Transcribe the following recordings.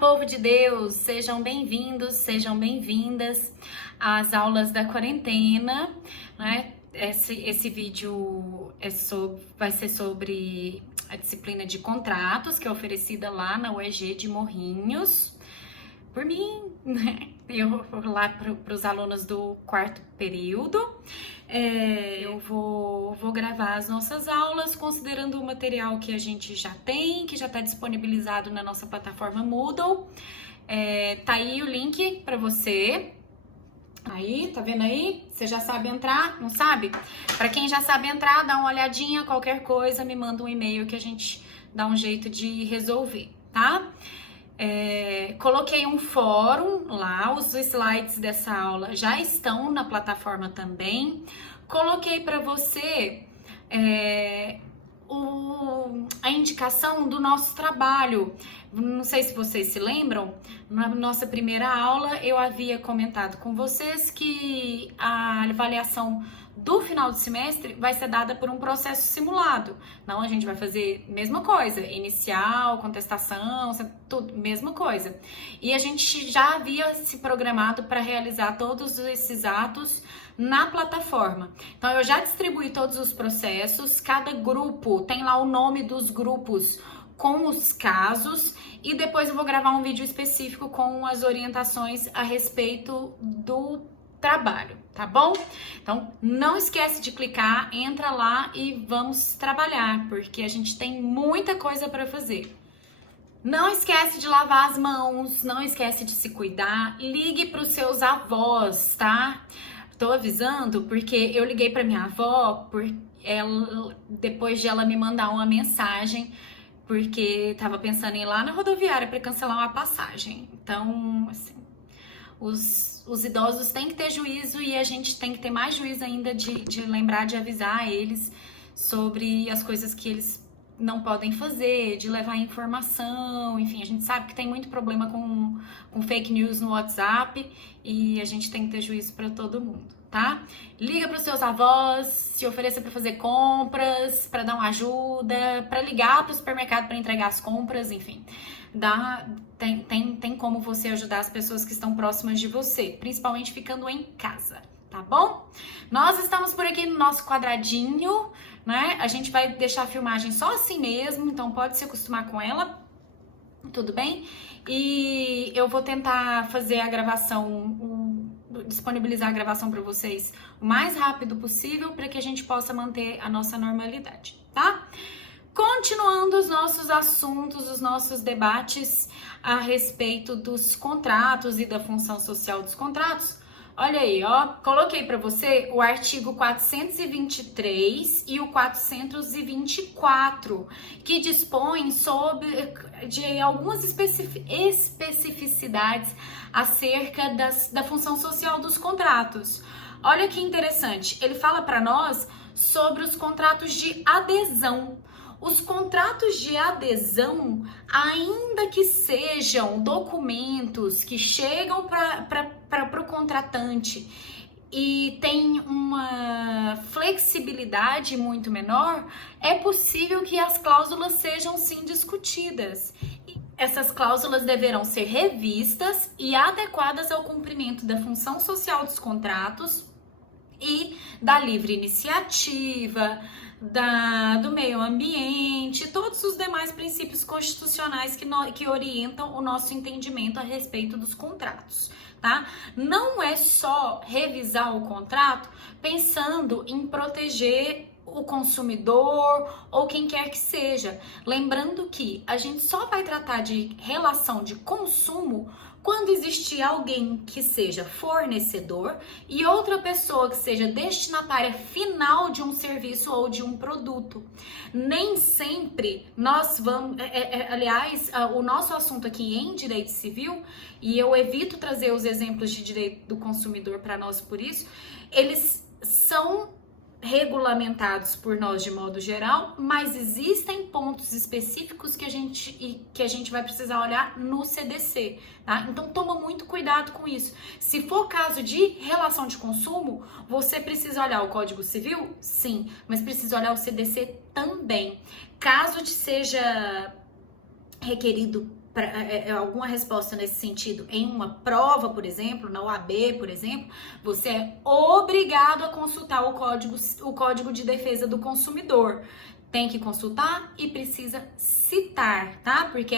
Povo de Deus, sejam bem-vindos, sejam bem-vindas às aulas da quarentena, né? Esse vídeo vai ser sobre a disciplina de contratos, que é oferecida lá na UEG de Morrinhos, por mim, né? Eu lá para os alunos do quarto período. Eu vou gravar as nossas aulas considerando o material que a gente já tem, que já está disponibilizado na nossa plataforma Moodle. Tá aí o link para você. Aí, tá vendo aí? Você já sabe entrar? Não sabe? Para quem já sabe entrar, dá uma olhadinha, qualquer coisa, me manda um e-mail que a gente dá um jeito de resolver, tá? Coloquei um fórum lá, os slides dessa aula já estão na plataforma também. Coloquei para você a indicação do nosso trabalho. Não sei se vocês se lembram, na nossa primeira aula eu havia comentado com vocês que a avaliação do final do semestre vai ser dada por um processo simulado. Não, a gente vai fazer mesma coisa, inicial, contestação, tudo, mesma coisa. E a gente já havia se programado para realizar todos esses atos na plataforma. Então, eu já distribuí todos os processos, cada grupo tem lá o nome dos grupos com os casos, e depois eu vou gravar um vídeo específico com as orientações a respeito do trabalho, tá bom? Então, não esquece de clicar, entra lá e vamos trabalhar, porque a gente tem muita coisa para fazer. Não esquece de lavar as mãos, não esquece de se cuidar, ligue para os seus avós, tá? Tô avisando porque eu liguei para minha avó depois de ela me mandar uma mensagem, porque tava pensando em ir lá na rodoviária para cancelar uma passagem. Então, assim, os idosos têm que ter juízo e a gente tem que ter mais juízo ainda de lembrar de avisar eles sobre as coisas que eles não podem fazer, de levar informação, enfim, a gente sabe que tem muito problema com fake news no WhatsApp e a gente tem que ter juízo para todo mundo, tá? Liga para os seus avós, se ofereça para fazer compras, para dar uma ajuda, para ligar para o supermercado para entregar as compras, enfim. Tem como você ajudar as pessoas que estão próximas de você, principalmente ficando em casa, tá bom? Nós estamos por aqui no nosso quadradinho, né? A gente vai deixar a filmagem só assim mesmo, então pode se acostumar com ela, tudo bem? E eu vou tentar fazer a gravação, disponibilizar a gravação para vocês o mais rápido possível para que a gente possa manter a nossa normalidade, tá? Continuando os nossos assuntos, os nossos debates a respeito dos contratos e da função social dos contratos, olha aí, ó, coloquei para você o artigo 423 e o 424, que dispõem de algumas especificidades acerca da função social dos contratos. Olha que interessante, ele fala para nós sobre os contratos de adesão. Os contratos de adesão, ainda que sejam documentos que chegam para o contratante e tem uma flexibilidade muito menor, é possível que as cláusulas sejam sim discutidas. Essas cláusulas deverão ser revistas e adequadas ao cumprimento da função social dos contratos e da livre iniciativa, do meio ambiente, todos os demais princípios constitucionais que orientam o nosso entendimento a respeito dos contratos, tá? Não é só revisar o contrato pensando em proteger o consumidor ou quem quer que seja. Lembrando que a gente só vai tratar de relação de consumo quando existir alguém que seja fornecedor e outra pessoa que seja destinatária final de um serviço ou de um produto. Nem sempre nós vamos... aliás, o nosso assunto aqui em direito civil, e eu evito trazer os exemplos de direito do consumidor para nós por isso, eles são regulamentados por nós de modo geral, mas existem pontos específicos que a gente vai precisar olhar no CDC, tá? Então toma muito cuidado com isso. Se for caso de relação de consumo, você precisa olhar o Código Civil? Sim, mas precisa olhar o CDC também. Caso seja requerido alguma resposta nesse sentido em uma prova, por exemplo, na OAB, por exemplo, você é obrigado a consultar o Código de Defesa do Consumidor. Tem que consultar e precisa citar, tá? Porque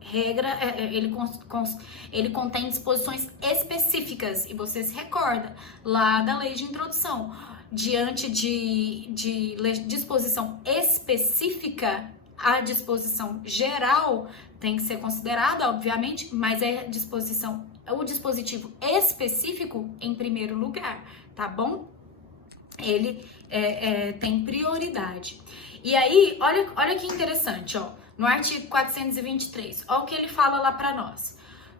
regra, ele contém disposições específicas e você se recorda lá da lei de introdução. Diante de disposição específica, a disposição geral tem que ser considerada, obviamente, mas o dispositivo específico em primeiro lugar, tá bom? Ele tem prioridade. E aí, olha que interessante, ó, no artigo 423, olha o que ele fala lá para nós.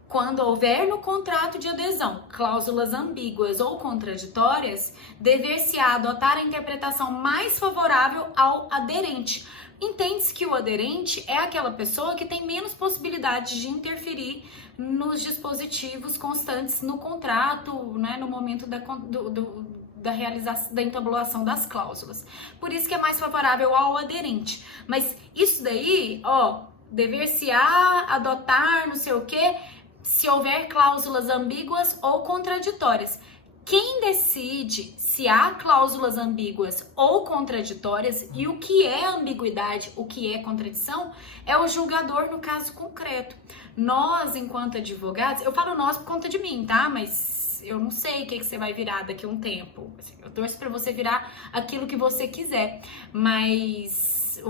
Quando houver no contrato de adesão cláusulas ambíguas ou contraditórias, dever-se-á adotar a interpretação mais favorável ao aderente. Entende-se que o aderente é aquela pessoa que tem menos possibilidade de interferir nos dispositivos constantes no contrato, né, no momento da realização, da entabulação das cláusulas. Por isso que é mais favorável ao aderente. Mas isso daí, ó, dever-se-á adotar não sei o quê, se houver cláusulas ambíguas ou contraditórias. Quem decide se há cláusulas ambíguas ou contraditórias e o que é ambiguidade, o que é contradição, é o julgador no caso concreto. Nós, enquanto advogados, eu falo nós por conta de mim, tá? Mas eu não sei o que você vai virar daqui a um tempo. Eu torço pra você virar aquilo que você quiser, mas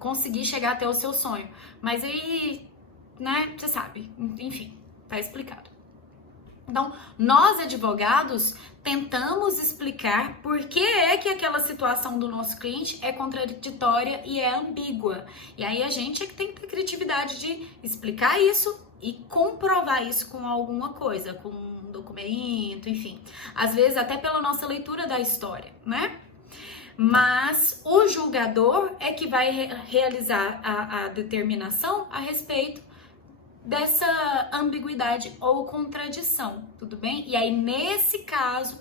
conseguir chegar até o seu sonho. Mas aí, né, você sabe, enfim, tá explicado. Então, nós advogados tentamos explicar por que é que aquela situação do nosso cliente é contraditória e é ambígua. E aí a gente é que tem que ter criatividade de explicar isso e comprovar isso com alguma coisa, com um documento, enfim. Às vezes até pela nossa leitura da história, né? Mas o julgador é que vai realizar a determinação a respeito dessa ambiguidade ou contradição, tudo bem? E aí, nesse caso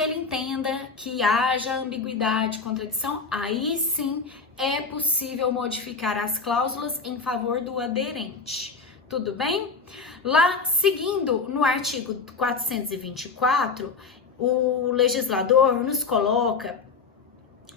ele entenda que haja ambiguidade, contradição, aí sim é possível modificar as cláusulas em favor do aderente, tudo bem? Lá, seguindo no artigo 424, o legislador nos coloca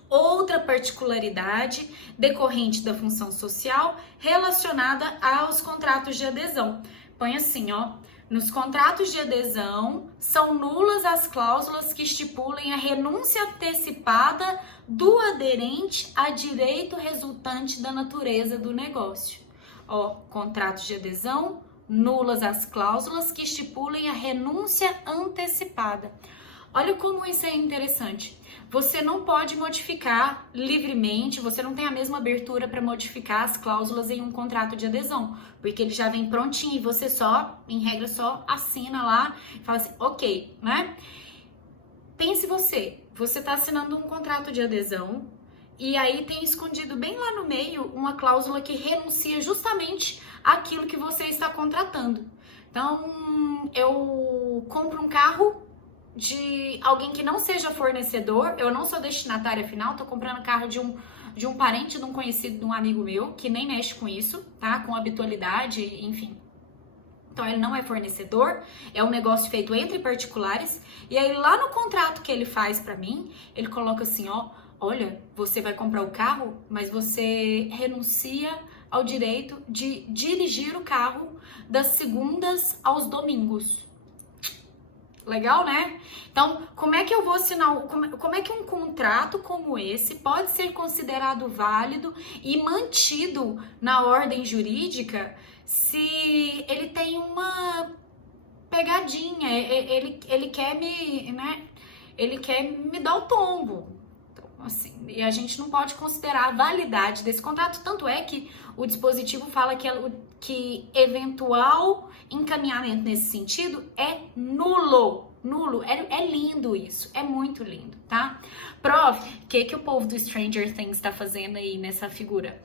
outra particularidade decorrente da função social relacionada aos contratos de adesão. Põe assim, ó. Nos contratos de adesão, são nulas as cláusulas que estipulem a renúncia antecipada do aderente a direito resultante da natureza do negócio. Ó, contratos de adesão, nulas as cláusulas que estipulem a renúncia antecipada. Olha como isso é interessante. Você não pode modificar livremente, você não tem a mesma abertura para modificar as cláusulas em um contrato de adesão, porque ele já vem prontinho e você só, em regra, só assina lá e fala assim, ok, né? Pense você está assinando um contrato de adesão e aí tem escondido bem lá no meio uma cláusula que renuncia justamente àquilo que você está contratando. Então, eu compro um carro de alguém que não seja fornecedor, eu não sou destinatária final, tô comprando carro de um parente, de um conhecido, de um amigo meu, que nem mexe com isso, tá? Com habitualidade, enfim. Então, ele não é fornecedor, é um negócio feito entre particulares, e aí lá no contrato que ele faz pra mim, ele coloca assim, ó, olha, você vai comprar o carro, mas você renuncia ao direito de dirigir o carro das segundas aos domingos. Legal, né? Então, como é que eu vou assinar, como é que um contrato como esse pode ser considerado válido e mantido na ordem jurídica se ele tem uma pegadinha, ele quer ele quer me dar o tombo. Então, assim, e a gente não pode considerar a validade desse contrato, tanto é que o dispositivo fala que eventual encaminhamento nesse sentido é nulo. Nulo, é lindo isso, é muito lindo, tá? Prof, o que o povo do Stranger Things tá fazendo aí nessa figura?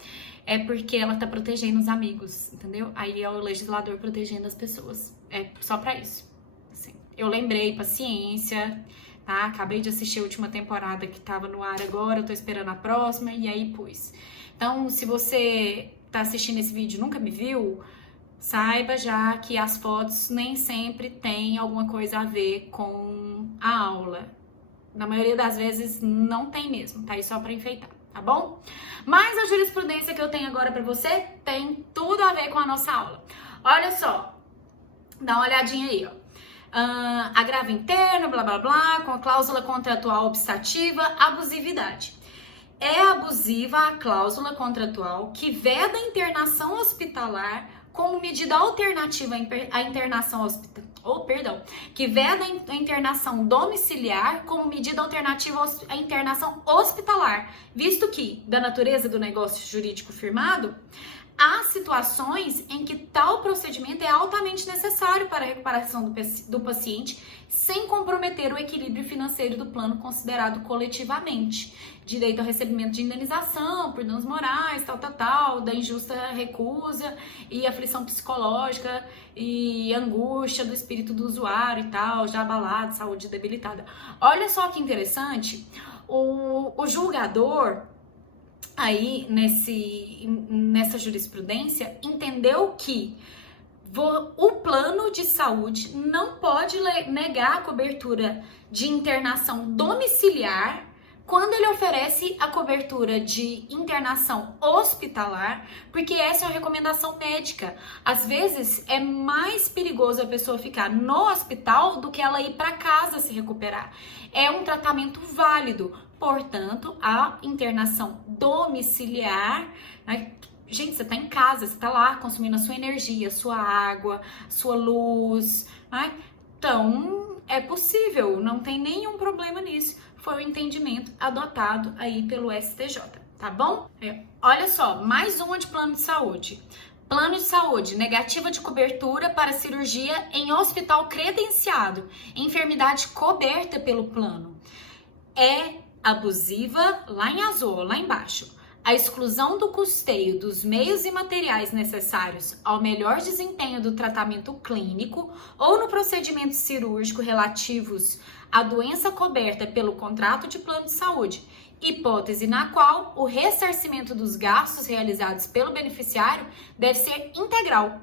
É porque ela tá protegendo os amigos, entendeu? Aí é o legislador protegendo as pessoas, é só pra isso. Assim, eu lembrei, paciência, tá? Acabei de assistir a última temporada que tava no ar agora, eu tô esperando a próxima e aí pus. Então, se você tá assistindo esse vídeo e nunca me viu, saiba já que as fotos nem sempre têm alguma coisa a ver com a aula. Na maioria das vezes não tem mesmo, tá aí só pra enfeitar, tá bom? Mas a jurisprudência que eu tenho agora pra você tem tudo a ver com a nossa aula. Olha só, dá uma olhadinha aí, ó. Agravo interno, blá blá blá, com a cláusula contratual obstativa, abusividade. É abusiva a cláusula contratual que veda a internação hospitalar como medida alternativa à internação que veda a internação domiciliar como medida alternativa à internação hospitalar, visto que, da natureza do negócio jurídico firmado, há situações em que tal procedimento é altamente necessário para a recuperação do paciente sem comprometer o equilíbrio financeiro do plano considerado coletivamente. Direito ao recebimento de indenização por danos morais, da injusta recusa e aflição psicológica e angústia do espírito do usuário e tal, já abalado, saúde debilitada. Olha só que interessante, o julgador aí nessa jurisprudência entendeu que o plano de saúde não pode negar a cobertura de internação domiciliar quando ele oferece a cobertura de internação hospitalar, porque essa é uma recomendação médica. Às vezes é mais perigoso a pessoa ficar no hospital do que ela ir para casa se recuperar. É um tratamento válido, portanto, a internação domiciliar, né? Gente, você tá em casa, você tá lá consumindo a sua energia, a sua água, a sua luz, né? Então, é possível, não tem nenhum problema nisso. Foi o entendimento adotado aí pelo STJ, tá bom? Olha só, mais uma de plano de saúde. Plano de saúde, negativa de cobertura para cirurgia em hospital credenciado, enfermidade coberta pelo plano. É abusiva, lá em azul, lá embaixo. A exclusão do custeio dos meios e materiais necessários ao melhor desempenho do tratamento clínico ou no procedimento cirúrgico relativos à doença coberta pelo contrato de plano de saúde, hipótese na qual o ressarcimento dos gastos realizados pelo beneficiário deve ser integral.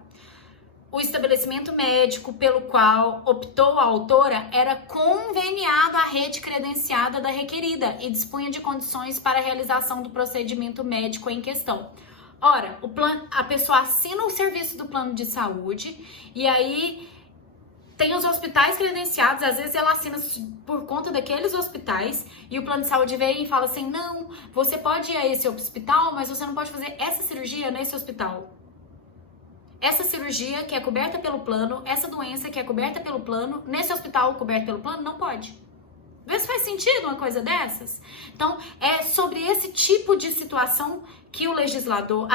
O estabelecimento médico pelo qual optou a autora era conveniado à rede credenciada da requerida e dispunha de condições para a realização do procedimento médico em questão. Ora, a pessoa assina o serviço do plano de saúde e aí tem os hospitais credenciados, às vezes ela assina por conta daqueles hospitais e o plano de saúde vem e fala assim, não, você pode ir a esse hospital, mas você não pode fazer essa cirurgia nesse hospital. Essa cirurgia que é coberta pelo plano, essa doença que é coberta pelo plano, nesse hospital coberto pelo plano, não pode. Vê se faz sentido uma coisa dessas? Então, é sobre esse tipo de situação que o legislador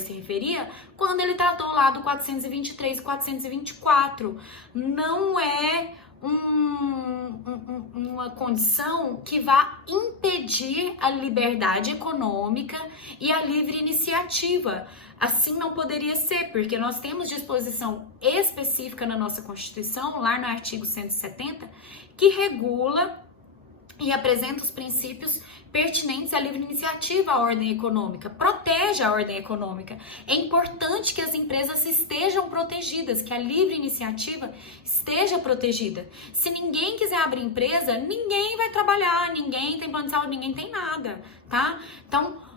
se referia quando ele tratou lá do 423 e 424. Não é uma condição que vá impedir a liberdade econômica e a livre iniciativa. Assim não poderia ser, porque nós temos disposição específica na nossa Constituição, lá no artigo 170, que regula e apresenta os princípios pertinentes à livre iniciativa, à ordem econômica, protege a ordem econômica. É importante que as empresas estejam protegidas, que a livre iniciativa esteja protegida. Se ninguém quiser abrir empresa, ninguém vai trabalhar, ninguém tem plano de saúde, ninguém tem nada, tá? Então,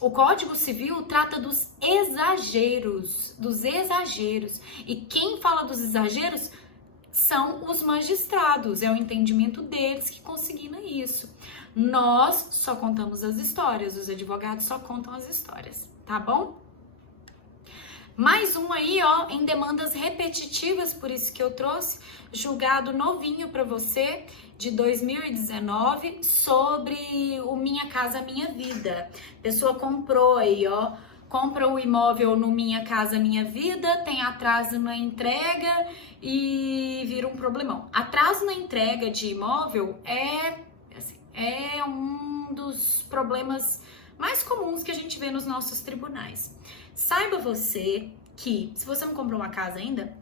o Código Civil trata dos exageros, e quem fala dos exageros são os magistrados, é o entendimento deles que consigna isso. Nós só contamos as histórias, os advogados só contam as histórias, tá bom? Mais um aí, ó, em demandas repetitivas, por isso que eu trouxe, julgado novinho para você, de 2019, sobre o Minha Casa Minha Vida. A pessoa comprou aí, ó, compra o imóvel no Minha Casa Minha Vida, tem atraso na entrega e vira um problemão. Atraso na entrega de imóvel é um dos problemas mais comuns que a gente vê nos nossos tribunais. Saiba você que, se você não comprou uma casa ainda,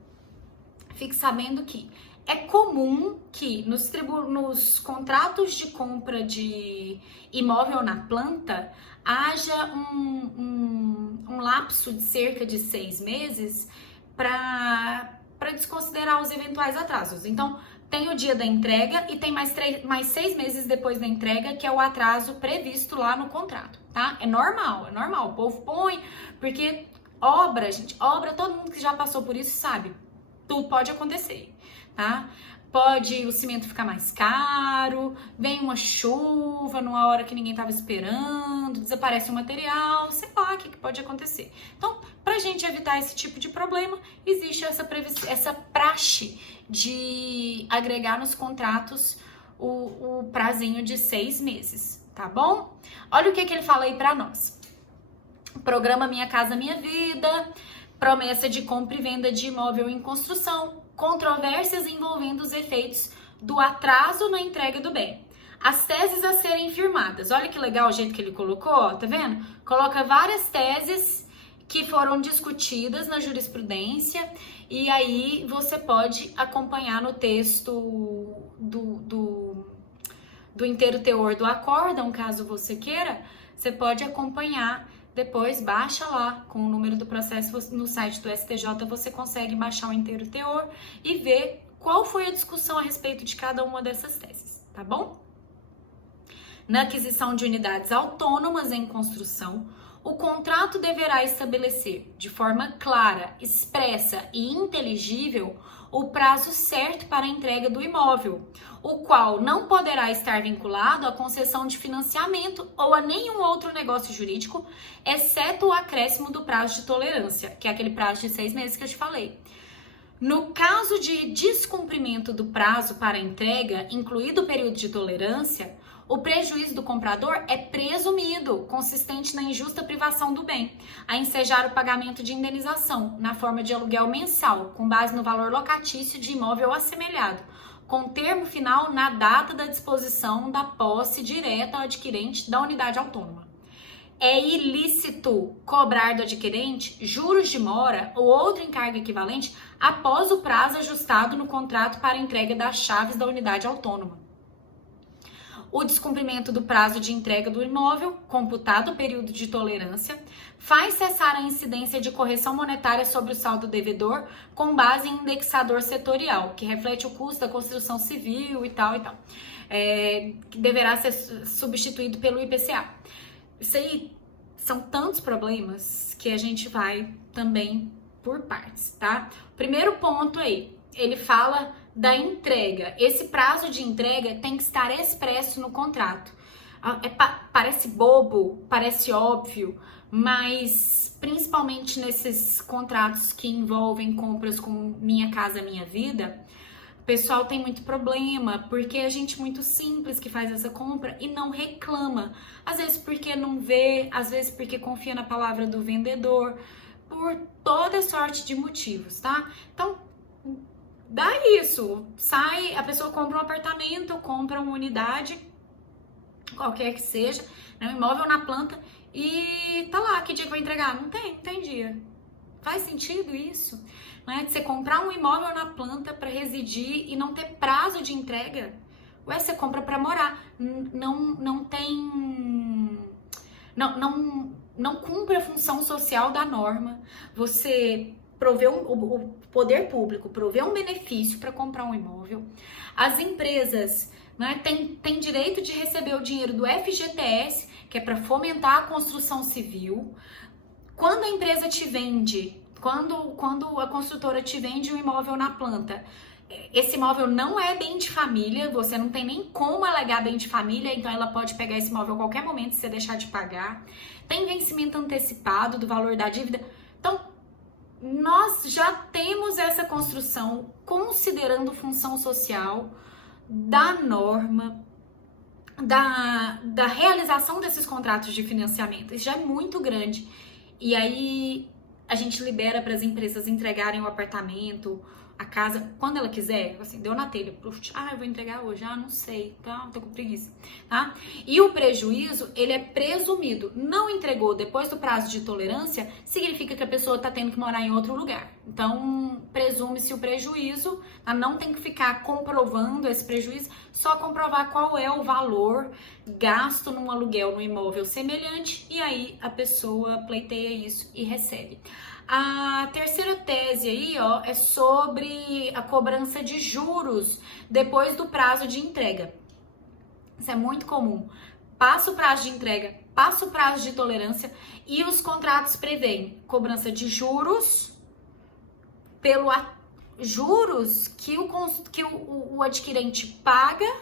fique sabendo que É comum que nos contratos de compra de imóvel na planta haja um lapso de cerca de 6 meses para desconsiderar os eventuais atrasos. Então, tem o dia da entrega e tem mais 6 meses depois da entrega, que é o atraso previsto lá no contrato, tá? É normal. O povo põe, porque obra, gente, todo mundo que já passou por isso sabe, tudo pode acontecer, tá? Pode o cimento ficar mais caro, vem uma chuva numa hora que ninguém estava esperando, desaparece o material, sei lá o que pode acontecer. Então, pra gente evitar esse tipo de problema, existe essa praxe de agregar nos contratos o prazinho de 6 meses, tá bom? Olha o que ele fala aí pra nós. Programa Minha Casa Minha Vida, promessa de compra e venda de imóvel em construção, controvérsias envolvendo os efeitos do atraso na entrega do bem. As teses a serem firmadas. Olha que legal o jeito que ele colocou, ó, tá vendo? Coloca várias teses que foram discutidas na jurisprudência e aí você pode acompanhar no texto do inteiro teor do acórdão, caso você queira, você pode acompanhar. Depois baixa lá com o número do processo no site do STJ, você consegue baixar o inteiro teor e ver qual foi a discussão a respeito de cada uma dessas teses, tá bom? Na aquisição de unidades autônomas em construção, o contrato deverá estabelecer de forma clara, expressa e inteligível o prazo certo para a entrega do imóvel, o qual não poderá estar vinculado à concessão de financiamento ou a nenhum outro negócio jurídico, exceto o acréscimo do prazo de tolerância, que é aquele prazo de 6 meses que eu te falei. No caso de descumprimento do prazo para entrega, incluído o período de tolerância, o prejuízo do comprador é presumido, consistente na injusta privação do bem, a ensejar o pagamento de indenização, na forma de aluguel mensal, com base no valor locatício de imóvel assemelhado, com termo final na data da disposição da posse direta ao adquirente da unidade autônoma. É ilícito cobrar do adquirente juros de mora ou outro encargo equivalente após o prazo ajustado no contrato para entrega das chaves da unidade autônoma. O descumprimento do prazo de entrega do imóvel, computado o período de tolerância, faz cessar a incidência de correção monetária sobre o saldo devedor com base em indexador setorial, que reflete o custo da construção civil e tal, que deverá ser substituído pelo IPCA. Isso aí são tantos problemas que a gente vai também por partes, tá? Primeiro ponto aí, ele fala da entrega. Esse prazo de entrega tem que estar expresso no contrato. Parece bobo, parece óbvio, mas principalmente nesses contratos que envolvem compras com Minha Casa Minha Vida, o pessoal tem muito problema, porque é gente muito simples que faz essa compra e não reclama. Às vezes porque não vê, às vezes porque confia na palavra do vendedor, por toda sorte de motivos, tá? Então, dá isso, sai, a pessoa compra um apartamento, compra uma unidade, qualquer que seja, né, um imóvel na planta e tá lá, que dia que vai entregar? Não tem dia. Faz sentido isso? Né? De você comprar um imóvel na planta para residir e não ter prazo de entrega? Ué, você compra para morar, não tem... Não cumpre a função social da norma. Você provê o poder público provê um benefício para comprar um imóvel. As empresas, né, têm direito de receber o dinheiro do FGTS, que é para fomentar a construção civil. Quando a empresa te vende, quando a construtora te vende um imóvel na planta, esse imóvel não é bem de família, você não tem nem como alegar bem de família, então ela pode pegar esse imóvel a qualquer momento se você deixar de pagar. Tem vencimento antecipado do valor da dívida. Então, nós já temos essa construção considerando função social da norma, da realização desses contratos de financiamento. Isso já é muito grande. E aí a gente libera para as empresas entregarem o apartamento a casa quando ela quiser, assim, deu na telha, eu vou entregar hoje, não sei, tá, tô com preguiça, tá? E o prejuízo, ele é presumido. Não entregou depois do prazo de tolerância, significa que a pessoa tá tendo que morar em outro lugar. Então, presume-se o prejuízo, tá? Não tem que ficar comprovando esse prejuízo, só comprovar qual é o valor gasto num aluguel no imóvel semelhante, e aí a pessoa pleiteia isso e recebe. A terceira tese aí, ó, é sobre a cobrança de juros depois do prazo de entrega. Isso é muito comum. Passa o prazo de entrega, passa o prazo de tolerância e os contratos prevêem cobrança de juros pelo juros que o adquirente paga,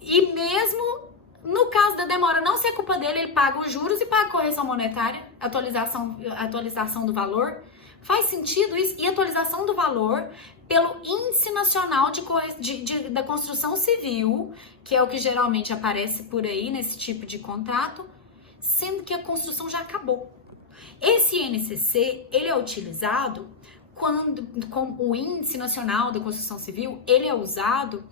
e mesmo no caso da demora não ser culpa dele, ele paga os juros e paga a correção monetária, atualização do valor. Faz sentido isso? E atualização do valor pelo Índice Nacional da Construção Civil, que é o que geralmente aparece por aí nesse tipo de contrato, sendo que a construção já acabou. Esse INCC, ele é utilizado com o Índice Nacional da Construção Civil, ele é usado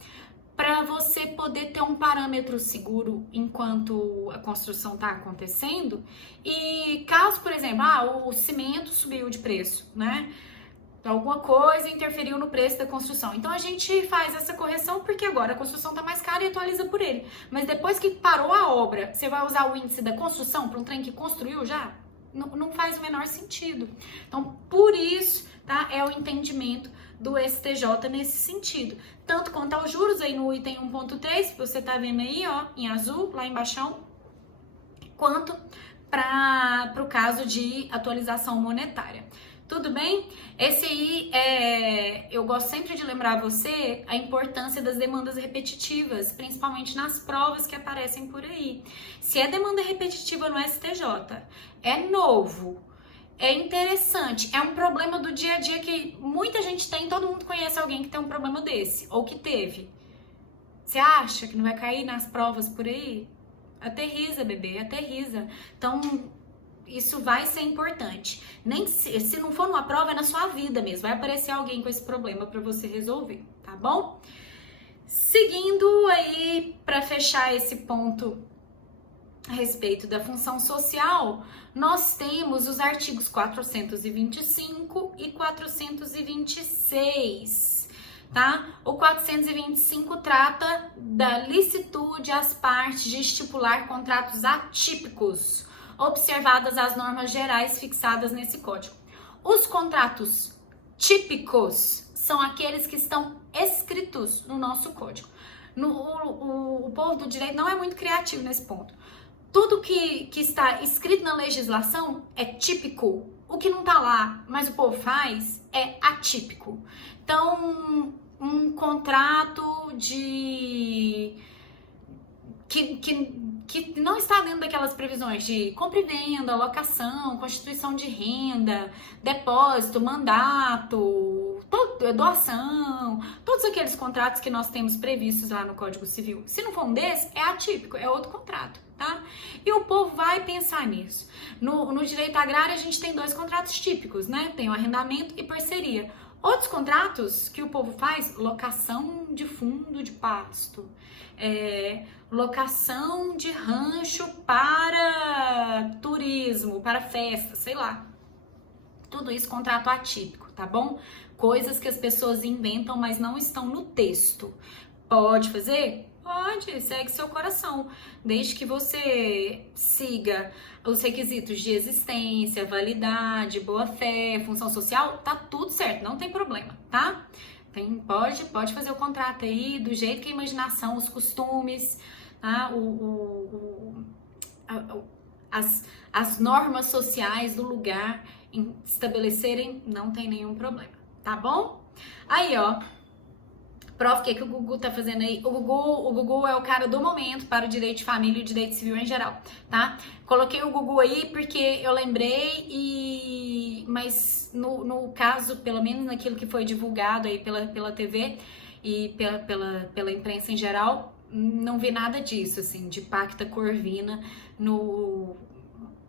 para você poder ter um parâmetro seguro enquanto a construção está acontecendo. E caso, por exemplo, o cimento subiu de preço, né? Alguma coisa interferiu no preço da construção. Então a gente faz essa correção porque agora a construção está mais cara e atualiza por ele. Mas depois que parou a obra, você vai usar o índice da construção para um trem que construiu já? Não faz o menor sentido. Então, por isso, tá? É o entendimento do STJ nesse sentido. Tanto quanto aos juros, aí no item 1.3, que você tá vendo aí, ó, em azul, lá embaixo, quanto para o caso de atualização monetária. Tudo bem? Esse aí, eu gosto sempre de lembrar você a importância das demandas repetitivas, principalmente nas provas que aparecem por aí. Se é demanda repetitiva no STJ, é novo, é interessante, é um problema do dia a dia que muita gente tem, todo mundo conhece alguém que tem um problema desse, ou que teve. Você acha que não vai cair nas provas por aí? Aterriza, bebê, aterriza. Então, isso vai ser importante. Nem se não for numa prova, é na sua vida mesmo. Vai aparecer alguém com esse problema para você resolver, tá bom? Seguindo aí, para fechar esse ponto a respeito da função social, nós temos os artigos 425 e 426, tá? O 425 trata da licitude às partes de estipular contratos atípicos, observadas as normas gerais fixadas nesse código. Os contratos típicos são aqueles que estão escritos no nosso código. O povo do direito não é muito criativo nesse ponto. Tudo que está escrito na legislação é típico. O que não está lá, mas o povo faz, é atípico. Então, um contrato que não está dentro daquelas previsões de compra e venda, locação, constituição de renda, depósito, mandato, doação, todos aqueles contratos que nós temos previstos lá no Código Civil. Se não for um desses, é atípico, é outro contrato, tá? E o povo vai pensar nisso. No direito agrário, a gente tem dois contratos típicos, né? Tem o arrendamento e parceria. Outros contratos que o povo faz, locação de fundo de pasto, locação de rancho para turismo, para festa, sei lá. Tudo isso contrato atípico, tá bom? Coisas que as pessoas inventam, mas não estão no texto. Pode fazer? Pode, segue seu coração. Desde que você siga os requisitos de existência, validade, boa-fé, função social, tá tudo certo, não tem problema, tá? Pode fazer o contrato aí do jeito que a imaginação, os costumes, tá? As normas sociais do lugar estabelecerem, não tem nenhum problema, tá bom? Aí, ó, prova o que o Gugu tá fazendo aí. O Gugu é o cara do momento para o direito de família e o direito civil em geral, tá? Coloquei o Gugu aí porque eu lembrei, mas no caso, pelo menos naquilo que foi divulgado aí pela TV e pela imprensa em geral, não vi nada disso, assim, de Pacta Corvina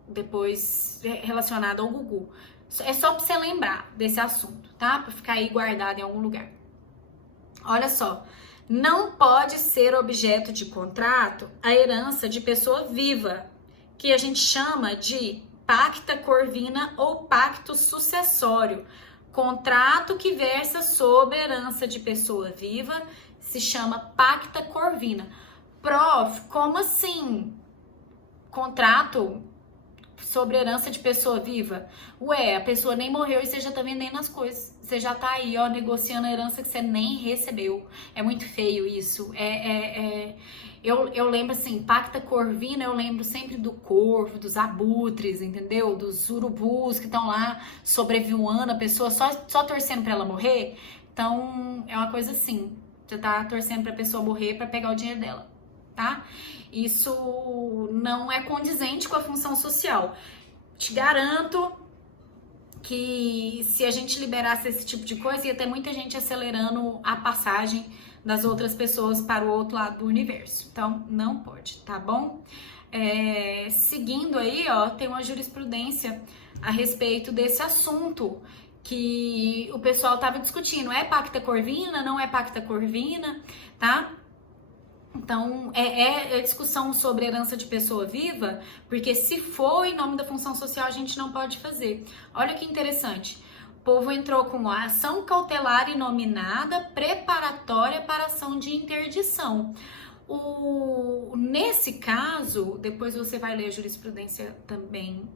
depois relacionado ao Gugu. É só pra você lembrar desse assunto, tá? Pra ficar aí guardado em algum lugar. Olha só, não pode ser objeto de contrato a herança de pessoa viva, que a gente chama de pacta corvina ou pacto sucessório. Contrato que versa sobre a herança de pessoa viva se chama pacta corvina. Prof, como assim? Contrato sobre herança de pessoa viva? Ué, a pessoa nem morreu e você já tá vendendo as coisas. Você já tá aí, ó, negociando a herança que você nem recebeu. É muito feio isso. Eu lembro assim, pacta corvina, eu lembro sempre do corvo, dos abutres, entendeu? Dos urubus que estão lá sobrevoando a pessoa só torcendo pra ela morrer. Então, é uma coisa assim. Você tá torcendo pra pessoa morrer pra pegar o dinheiro dela, tá? Isso não é condizente com a função social. Te garanto que se a gente liberasse esse tipo de coisa, ia ter muita gente acelerando a passagem das outras pessoas para o outro lado do universo. Então, não pode, tá bom? Seguindo aí, ó, tem uma jurisprudência a respeito desse assunto que o pessoal tava discutindo. É pacta corvina? Não é pacta corvina? Tá? Então, é discussão sobre herança de pessoa viva, porque se for em nome da função social, a gente não pode fazer. Olha que interessante. O povo entrou com a ação cautelar inominada preparatória para ação de interdição. Nesse caso, depois você vai ler a jurisprudência também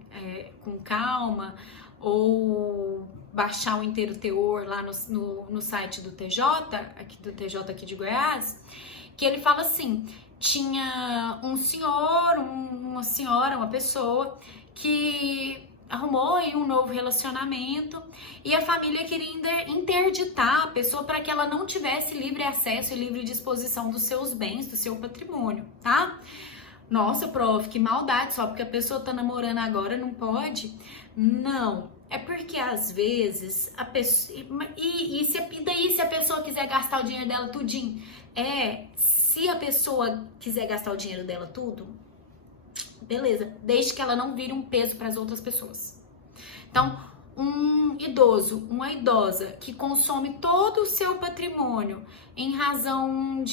com calma, ou baixar o inteiro teor lá no site do TJ aqui de Goiás, que ele fala assim, tinha um senhor, uma senhora, uma pessoa que arrumou aí um novo relacionamento e a família queria interditar a pessoa para que ela não tivesse livre acesso e livre disposição dos seus bens, do seu patrimônio, tá? Nossa, prof, que maldade, só porque a pessoa tá namorando agora não pode? Não, é porque às vezes a pessoa... daí se a pessoa quiser gastar o dinheiro dela tudinho? Se a pessoa quiser gastar o dinheiro dela tudo, beleza, desde que ela não vire um peso para as outras pessoas. Então, um idoso, uma idosa que consome todo o seu patrimônio em razão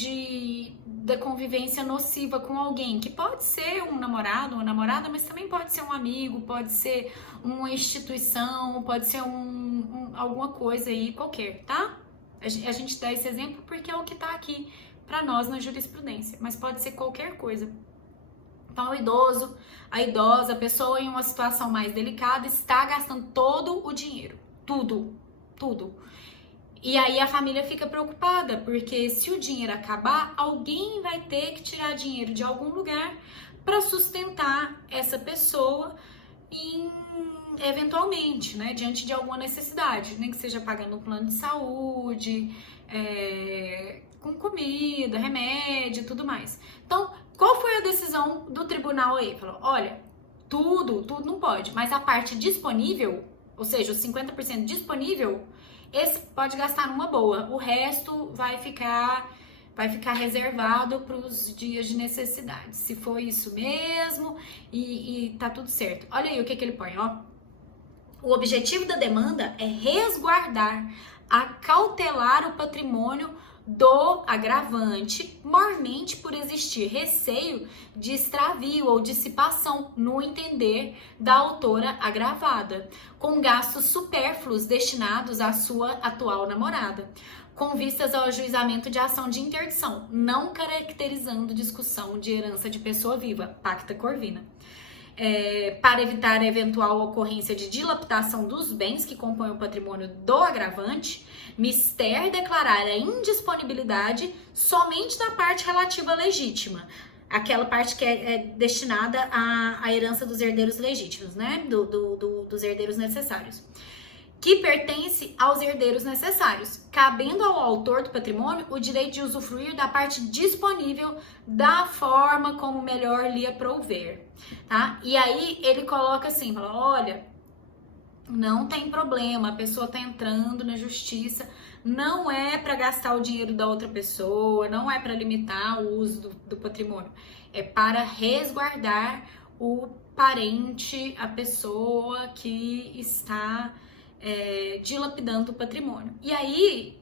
da convivência nociva com alguém, que pode ser um namorado, uma namorada, mas também pode ser um amigo, pode ser uma instituição, pode ser alguma coisa aí qualquer, tá? A gente dá esse exemplo porque é o que tá aqui para nós na jurisprudência, mas pode ser qualquer coisa. Então, o idoso, a idosa, a pessoa em uma situação mais delicada está gastando todo o dinheiro, tudo. E aí a família fica preocupada, porque se o dinheiro acabar, alguém vai ter que tirar dinheiro de algum lugar para sustentar essa pessoa eventualmente, né, diante de alguma necessidade, nem que seja pagando um plano de saúde, com comida, remédio e tudo mais. Então, qual foi a decisão do tribunal aí? Falou, olha, tudo não pode, mas a parte disponível, ou seja, os 50% disponível, esse pode gastar numa boa, o resto vai ficar reservado para os dias de necessidade, se for isso mesmo, e tá tudo certo. Olha aí o que ele põe, ó. O objetivo da demanda é resguardar, acautelar o patrimônio do agravante, mormente por existir receio de extravio ou dissipação, no entender da autora agravada, com gastos supérfluos destinados à sua atual namorada, com vistas ao ajuizamento de ação de interdição, não caracterizando discussão de herança de pessoa viva, pacta corvina. Para evitar a eventual ocorrência de dilapidação dos bens que compõem o patrimônio do agravante, mister declarar a indisponibilidade somente da parte relativa à legítima, aquela parte que é destinada à herança dos herdeiros legítimos, né? Dos herdeiros necessários, que pertence aos herdeiros necessários, cabendo ao autor do patrimônio o direito de usufruir da parte disponível da forma como melhor lhe aprouver, tá? E aí ele coloca assim, fala, olha, não tem problema, a pessoa tá entrando na justiça, não é para gastar o dinheiro da outra pessoa, não é para limitar o uso do patrimônio, é para resguardar o aparente a pessoa que está dilapidando o patrimônio. E aí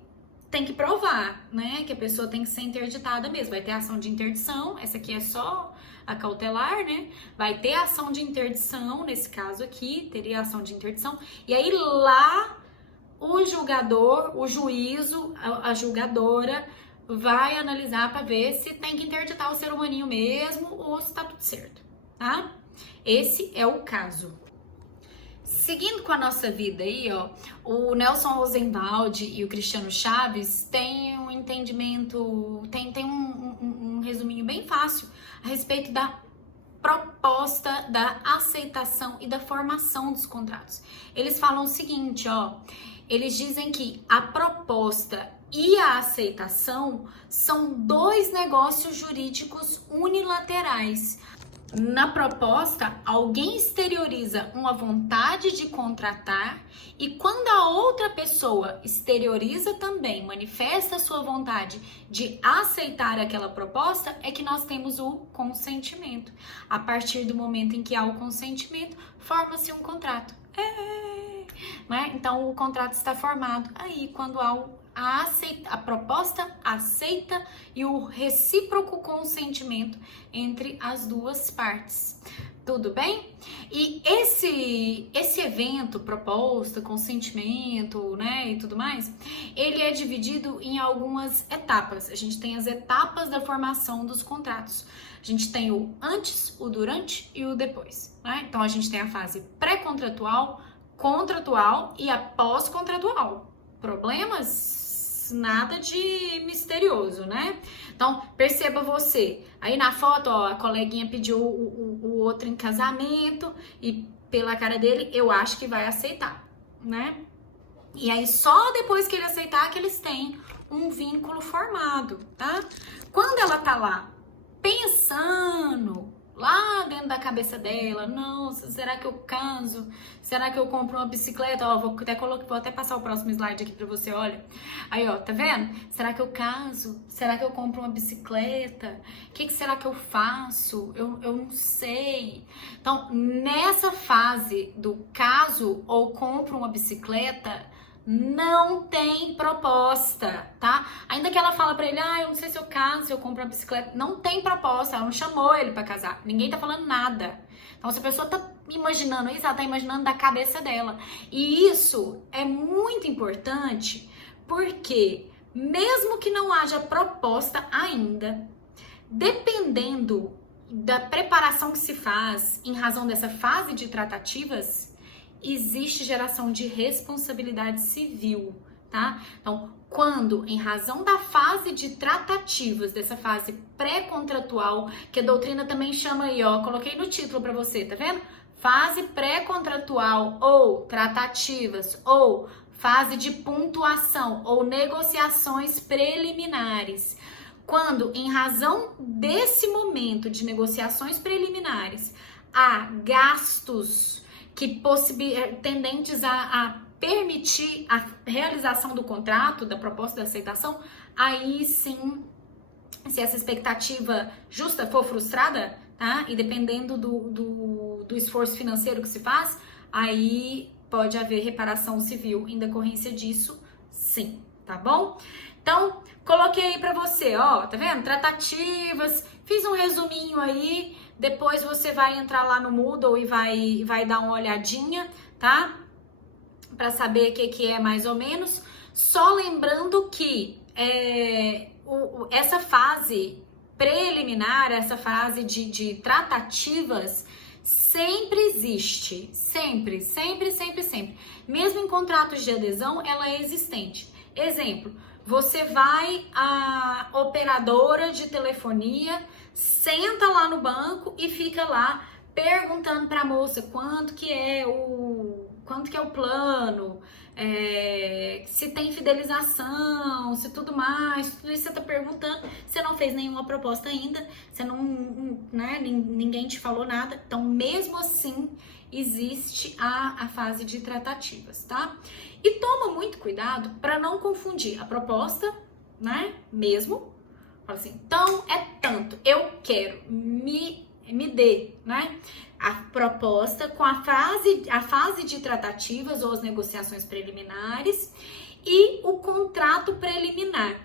tem que provar, né, que a pessoa tem que ser interditada mesmo. Vai ter ação de interdição, essa aqui é só a cautelar, né? Vai ter ação de interdição, nesse caso aqui, teria ação de interdição. E aí lá o julgador, o juízo, a julgadora vai analisar para ver se tem que interditar o ser humaninho mesmo ou se tá tudo certo, tá? Esse é o caso. Seguindo com a nossa vida aí, ó, o Nelson Rosenwald e o Cristiano Chaves têm um entendimento, tem um resuminho bem fácil a respeito da proposta, da aceitação e da formação dos contratos. Eles falam o seguinte, ó, eles dizem que a proposta e a aceitação são dois negócios jurídicos unilaterais. Na proposta, alguém exterioriza uma vontade de contratar e quando a outra pessoa exterioriza também, manifesta a sua vontade de aceitar aquela proposta, é que nós temos o consentimento. A partir do momento em que há o consentimento, forma-se um contrato. Né? Então, o contrato está formado aí quando há a proposta aceita e o recíproco consentimento entre as duas partes. Tudo bem? E esse evento, proposta, consentimento, né, e tudo mais, ele é dividido em algumas etapas. A gente tem as etapas da formação dos contratos. A gente tem o antes, o durante e o depois, né? Então, a gente tem a fase pré-contratual, contratual e a pós-contratual. Problemas? Nada de misterioso, né? Então, perceba você. Aí na foto, ó, a coleguinha pediu o outro em casamento e pela cara dele, eu acho que vai aceitar, né? E aí só depois que ele aceitar que eles têm um vínculo formado, tá? Quando ela tá lá pensando lá dentro da cabeça dela, nossa, será que eu caso? Será que eu compro uma bicicleta? Ó, vou até passar o próximo slide aqui pra você, olha. Aí, ó, tá vendo? Será que eu caso? Será que eu compro uma bicicleta? O que será que eu faço? Eu não sei. Então, nessa fase do caso ou compro uma bicicleta, não tem proposta, tá? Ainda que ela fala pra ele, eu não sei se eu caso, se eu compro uma bicicleta, não tem proposta, ela não chamou ele pra casar, ninguém tá falando nada. Então, se a pessoa tá imaginando isso, ela tá imaginando da cabeça dela. E isso é muito importante, porque mesmo que não haja proposta ainda, dependendo da preparação que se faz em razão dessa fase de tratativas, existe geração de responsabilidade civil, tá? Então, quando, em razão da fase de tratativas, dessa fase pré-contratual, que a doutrina também chama aí, ó, coloquei no título pra você, tá vendo? Fase pré-contratual ou tratativas ou fase de pontuação ou negociações preliminares. Quando, em razão desse momento de negociações preliminares, há gastos que tendentes a permitir a realização do contrato, da proposta de aceitação, aí sim, se essa expectativa justa for frustrada, tá? E dependendo do esforço financeiro que se faz, aí pode haver reparação civil em decorrência disso, sim, tá bom? Então, coloquei aí pra você, ó, tá vendo? Tratativas, fiz um resuminho aí, depois você vai entrar lá no Moodle e vai dar uma olhadinha, tá? Pra saber o que é mais ou menos. Só lembrando que essa fase preliminar, essa fase de tratativas, sempre existe. Sempre, sempre, sempre, sempre. Mesmo em contratos de adesão, ela é existente. Exemplo, você vai à operadora de telefonia, senta lá no banco e fica lá perguntando para a moça quanto que é o plano, se tem fidelização, se tudo mais, tudo isso você tá perguntando, você não fez nenhuma proposta ainda, você não, né, ninguém te falou nada, então mesmo assim existe a fase de tratativas, tá? E toma muito cuidado para não confundir a proposta, né, mesmo, fala assim, então é tanto, eu quero, me dê, né? a proposta com a fase de tratativas ou as negociações preliminares e o contrato preliminar.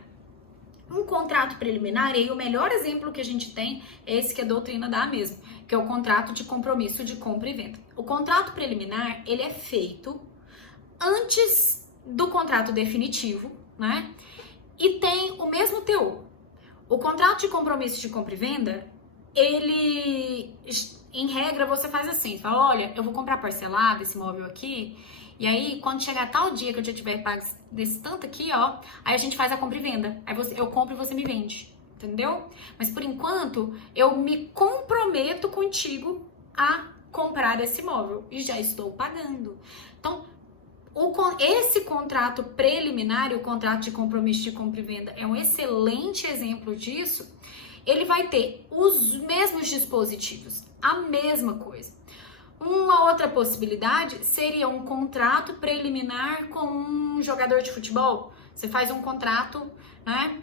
Um contrato preliminar, e aí o melhor exemplo que a gente tem é esse que a doutrina dá mesmo, que é o contrato de compromisso de compra e venda. O contrato preliminar, ele é feito antes do contrato definitivo, né? E tem o mesmo teor. O contrato de compromisso de compra e venda, ele, em regra, você faz assim, você fala, olha, eu vou comprar parcelado esse imóvel aqui, e aí, quando chegar tal dia que eu já tiver pago desse tanto aqui, ó, aí a gente faz a compra e venda. Aí eu compro e você me vende, entendeu? Mas por enquanto, eu me comprometo contigo a comprar esse imóvel e já estou pagando. Então, esse contrato preliminar, o contrato de compromisso de compra e venda, é um excelente exemplo disso. Ele vai ter os mesmos dispositivos, a mesma coisa. Uma outra possibilidade seria um contrato preliminar com um jogador de futebol. Você faz um contrato, né?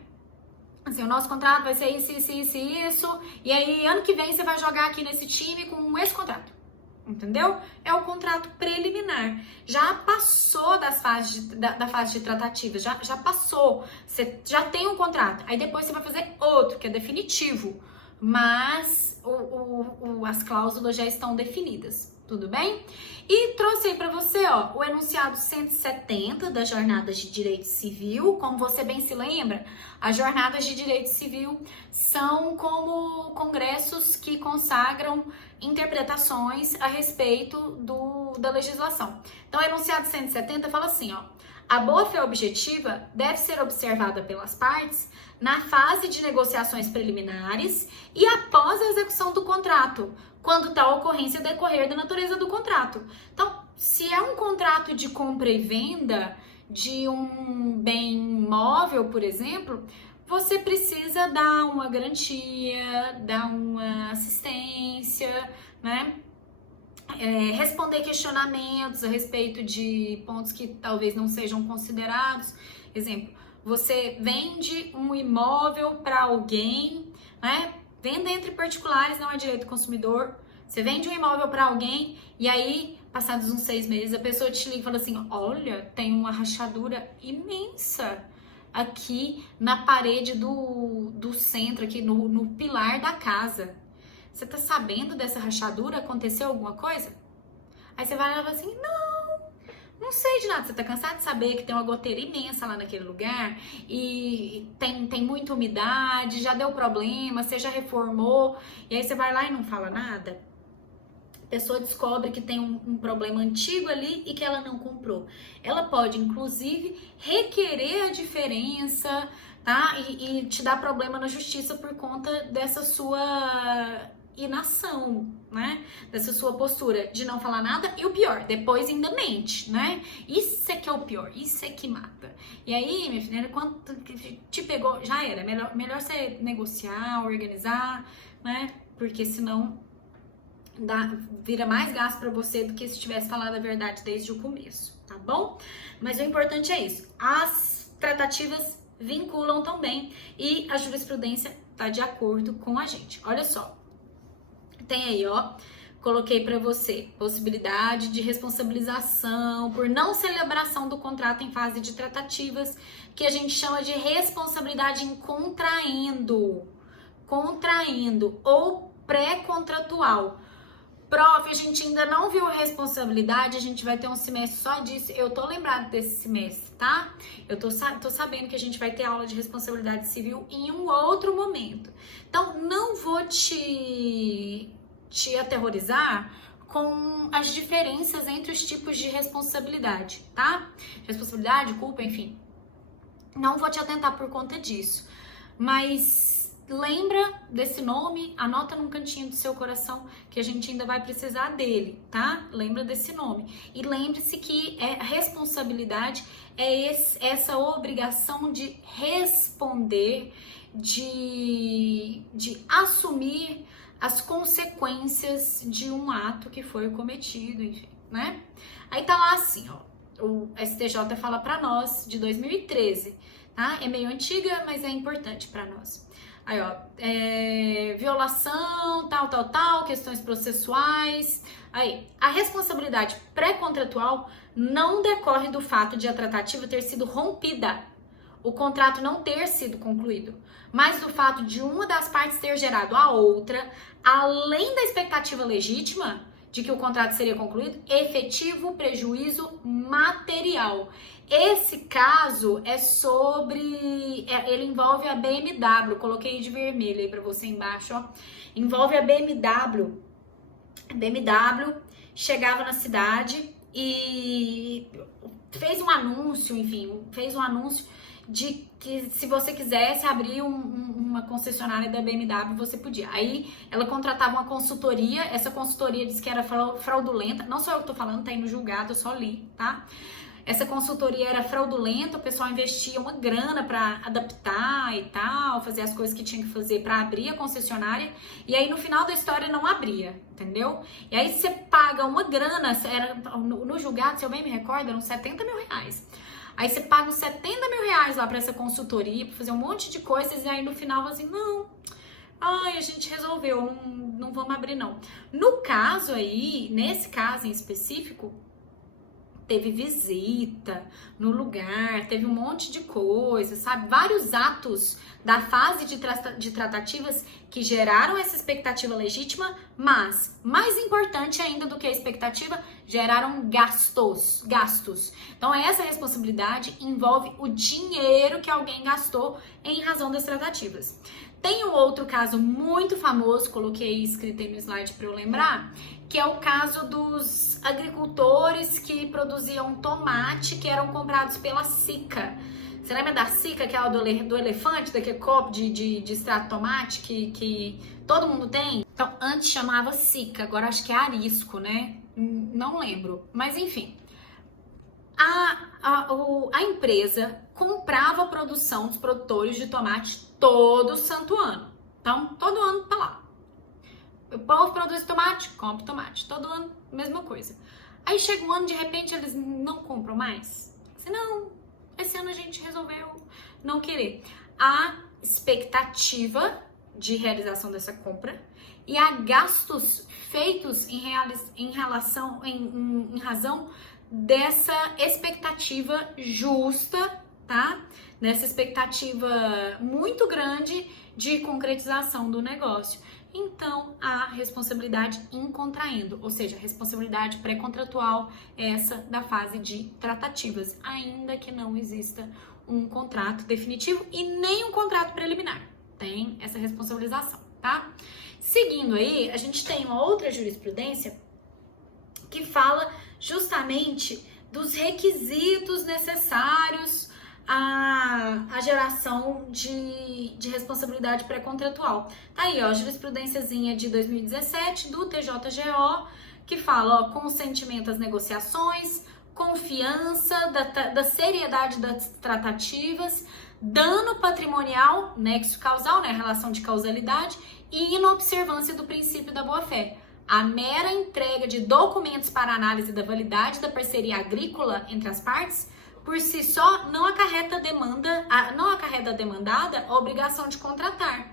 Assim, o nosso contrato vai ser isso. E aí, ano que vem, você vai jogar aqui nesse time com esse contrato. Entendeu? É o contrato preliminar. Já passou da fase de tratativa. Já passou. Você já tem um contrato. Aí depois você vai fazer outro, que é definitivo. Mas as cláusulas já estão definidas, tudo bem? E trouxe aí para você, ó, o enunciado 170 das jornadas de direito civil. Como você bem se lembra, as jornadas de direito civil são como congressos que consagram interpretações a respeito da legislação. Então, o enunciado 170 fala assim, ó, a boa-fé objetiva deve ser observada pelas partes na fase de negociações preliminares e após a execução do contrato, quando tal ocorrência decorrer da natureza do contrato. Então, se é um contrato de compra e venda de um bem imóvel, por exemplo, você precisa dar uma garantia, dar uma assistência, né? Responder questionamentos a respeito de pontos que talvez não sejam considerados. Exemplo, você vende um imóvel para alguém, né? Venda entre particulares não é direito do consumidor. Você vende um imóvel para alguém e aí, passados uns 6 meses, a pessoa te liga e fala assim, olha, tem uma rachadura imensa aqui na parede do centro, aqui no pilar da casa. Você tá sabendo dessa rachadura? Aconteceu alguma coisa? Aí você vai lá e fala assim, não sei de nada. Você tá cansado de saber que tem uma goteira imensa lá naquele lugar e tem muita umidade, já deu problema, você já reformou, e aí você vai lá e não fala nada. A pessoa descobre que tem um problema antigo ali e que ela não comprou. Ela pode, inclusive, requerer a diferença, tá? E te dar problema na justiça por conta dessa sua inação, né? Dessa sua postura de não falar nada. E o pior, depois ainda mente, né? Isso é que é o pior, isso é que mata. E aí, minha filha, quando te pegou, já era. Melhor você negociar, organizar, né? Porque senão vira mais gasto para você do que se tivesse falado a verdade desde o começo, tá bom? Mas o importante é isso. As tratativas vinculam também e a jurisprudência tá de acordo com a gente. Olha só. Tem aí, ó, coloquei para você possibilidade de responsabilização por não celebração do contrato em fase de tratativas, que a gente chama de responsabilidade em contraendo ou pré-contratual. Prof, a gente ainda não viu responsabilidade, a gente vai ter um semestre só disso. Eu tô lembrado desse semestre, tá? Eu tô sabendo que a gente vai ter aula de responsabilidade civil em um outro momento. Então, não vou te aterrorizar com as diferenças entre os tipos de responsabilidade, tá? Responsabilidade, culpa, enfim. Não vou te atentar por conta disso. Mas lembra desse nome, anota num cantinho do seu coração que a gente ainda vai precisar dele, tá? Lembra desse nome. E lembre-se que a responsabilidade é essa obrigação de responder, de assumir as consequências de um ato que foi cometido, enfim, né? Aí tá lá assim, ó, o STJ fala pra nós de 2013, tá? É meio antiga, mas é importante pra nós. Aí, ó, violação, tal, questões processuais. Aí, a responsabilidade pré-contratual não decorre do fato de a tratativa ter sido rompida, o contrato não ter sido concluído, mas do fato de uma das partes ter gerado a outra, além da expectativa legítima de que o contrato seria concluído, efetivo prejuízo material. Esse caso é sobre, ele envolve a BMW, coloquei de vermelho aí pra você embaixo, ó. Envolve a BMW. A BMW chegava na cidade e fez um anúncio, enfim, de que se você quisesse abrir uma concessionária da BMW, você podia. Aí ela contratava uma consultoria, essa consultoria disse que era fraudulenta, não sou eu que tô falando, tá aí no julgado, eu só li, tá? Essa consultoria era fraudulenta, o pessoal investia uma grana para adaptar e tal, fazer as coisas que tinha que fazer para abrir a concessionária, e aí no final da história não abria, entendeu? E aí você paga uma grana, no julgado, se eu bem me recordo, eram 70 mil reais. Aí você paga uns 70 mil reais lá pra essa consultoria, pra fazer um monte de coisas, e aí no final assim, não, ai, a gente resolveu, não vamos abrir não. No caso aí, nesse caso em específico, teve visita no lugar, teve um monte de coisa, sabe? Vários atos da fase de tratativas que geraram essa expectativa legítima, mas, mais importante ainda do que a expectativa, geraram gastos. Então, essa responsabilidade envolve o dinheiro que alguém gastou em razão das tratativas. Tem um outro caso muito famoso, coloquei escrito aí no slide para eu lembrar, que é o caso dos agricultores que produziam tomate que eram comprados pela Sica. Você lembra da Sica, que é o do elefante, daquele copo de extrato de tomate que todo mundo tem? Então, antes chamava Sica, agora acho que é Arisco, né? Não lembro, mas enfim. A empresa comprava a produção dos produtores de tomate todo santo ano. Então, todo ano tá lá. O povo produz tomate, compra tomate. Todo ano, mesma coisa. Aí chega um ano, de repente, eles não compram mais. Assim, não, esse ano a gente resolveu não querer. A expectativa de realização dessa compra e há gastos feitos em razão dessa expectativa justa, tá? Dessa expectativa muito grande de concretização do negócio. Então, a responsabilidade em contraendo, ou seja, a responsabilidade pré-contratual, essa da fase de tratativas, ainda que não exista um contrato definitivo e nem um contrato preliminar. Tem essa responsabilização, tá? Seguindo aí, a gente tem uma outra jurisprudência que fala justamente dos requisitos necessários à geração de responsabilidade pré-contratual. Tá aí, ó, jurisprudênciazinha de 2017 do TJGO, que fala, ó, consentimento às negociações, confiança da seriedade das tratativas, dano patrimonial, nexo causal, né, relação de causalidade, e inobservância do princípio da boa-fé. A mera entrega de documentos para análise da validade da parceria agrícola entre as partes, por si só, não acarreta a demandada a obrigação de contratar.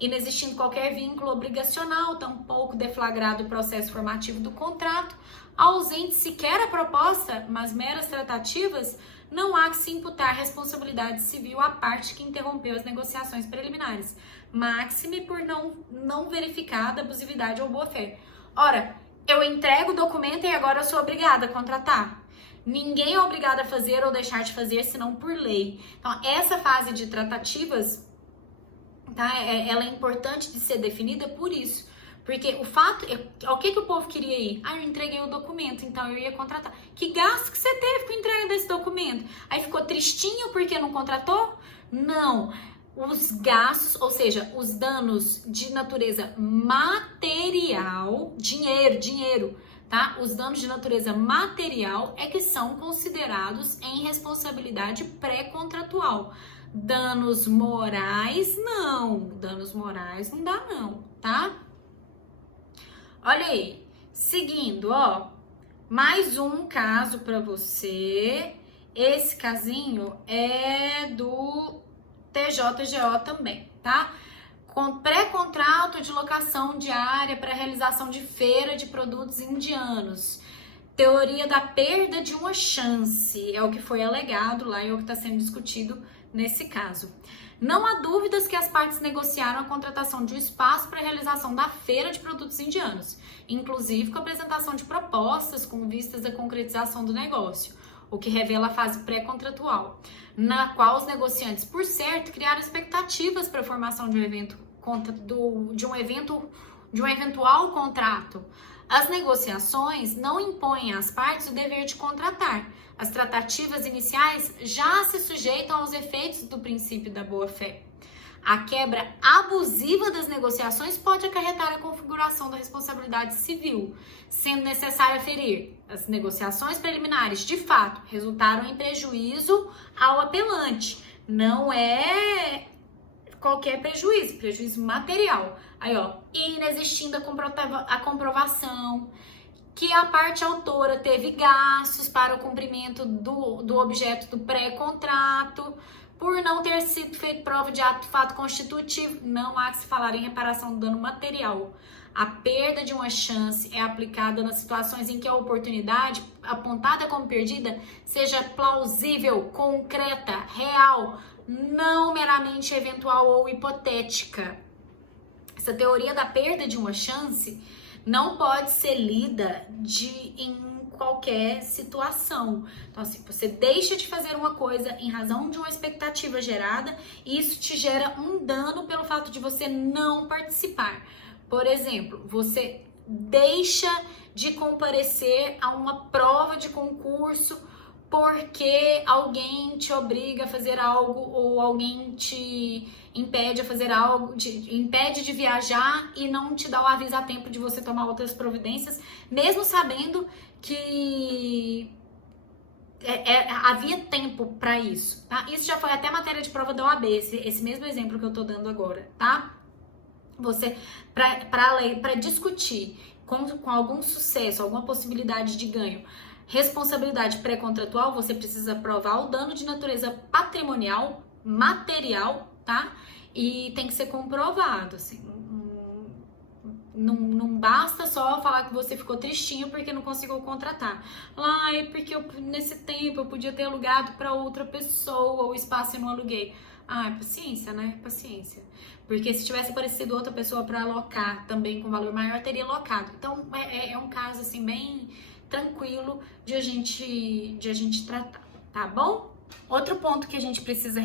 Inexistindo qualquer vínculo obrigacional, tampouco deflagrado o processo formativo do contrato, ausente sequer a proposta, mas meras tratativas, não há que se imputar responsabilidade civil à parte que interrompeu as negociações preliminares, máxime por não verificada abusividade ou boa-fé. Ora, eu entrego o documento e agora eu sou obrigada a contratar. Ninguém é obrigado a fazer ou deixar de fazer, senão por lei. Então, essa fase de tratativas, tá, ela é importante de ser definida por isso. Porque o fato, o que o povo queria ir? Ah, eu entreguei o documento, então eu ia contratar. Que gasto que você teve com a entrega desse documento? Aí ficou tristinho porque não contratou? Não. Os gastos, ou seja, os danos de natureza material, dinheiro, tá? Os danos de natureza material é que são considerados em responsabilidade pré-contratual. Danos morais, não. Danos morais não dá não, tá? Olha aí, seguindo, ó, mais um caso para você. Esse casinho é do TJGO também, tá? com pré-contrato de locação de área para realização de feira de produtos indianos. Teoria da perda de uma chance, é o que foi alegado lá e é o que está sendo discutido nesse caso. Não há dúvidas que as partes negociaram a contratação de um espaço para a realização da feira de produtos indianos, inclusive com a apresentação de propostas com vistas à concretização do negócio, o que revela a fase pré-contratual, na qual os negociantes, por certo, criaram expectativas para a formação de um eventual contrato. As negociações não impõem às partes o dever de contratar. As tratativas iniciais já se sujeitam aos efeitos do princípio da boa-fé. A quebra abusiva das negociações pode acarretar a configuração da responsabilidade civil, sendo necessário aferir. As negociações preliminares, de fato, resultaram em prejuízo ao apelante. Não é qualquer prejuízo, prejuízo material. Aí, ó, inexistindo a comprovação que a parte autora teve gastos para o cumprimento do objeto do pré-contrato, por não ter sido feito prova de fato constitutivo, não há que se falar em reparação do dano material. A perda de uma chance é aplicada nas situações em que a oportunidade, apontada como perdida, seja plausível, concreta, real, não meramente eventual ou hipotética. Essa teoria da perda de uma chance não pode ser lida em qualquer situação. Então, assim, você deixa de fazer uma coisa em razão de uma expectativa gerada e isso te gera um dano pelo fato de você não participar. Por exemplo, você deixa de comparecer a uma prova de concurso porque alguém te obriga a fazer algo ou alguém te impede a fazer algo, impede de viajar e não te dá o aviso a tempo de você tomar outras providências, mesmo sabendo que havia tempo para isso, tá? Isso já foi até matéria de prova da OAB, esse mesmo exemplo que eu tô dando agora, tá? Você, para discutir com algum sucesso, alguma possibilidade de ganho, responsabilidade pré-contratual, você precisa provar o dano de natureza patrimonial, material, tá? E tem que ser comprovado, assim. Não basta só falar que você ficou tristinho porque não conseguiu contratar. É porque nesse tempo eu podia ter alugado para outra pessoa o espaço e não aluguei. Paciência, né? Paciência. Porque se tivesse aparecido outra pessoa para alocar também com valor maior, teria locado. Então, é um caso, assim, bem tranquilo de a gente tratar, tá bom? Outro ponto que a gente precisa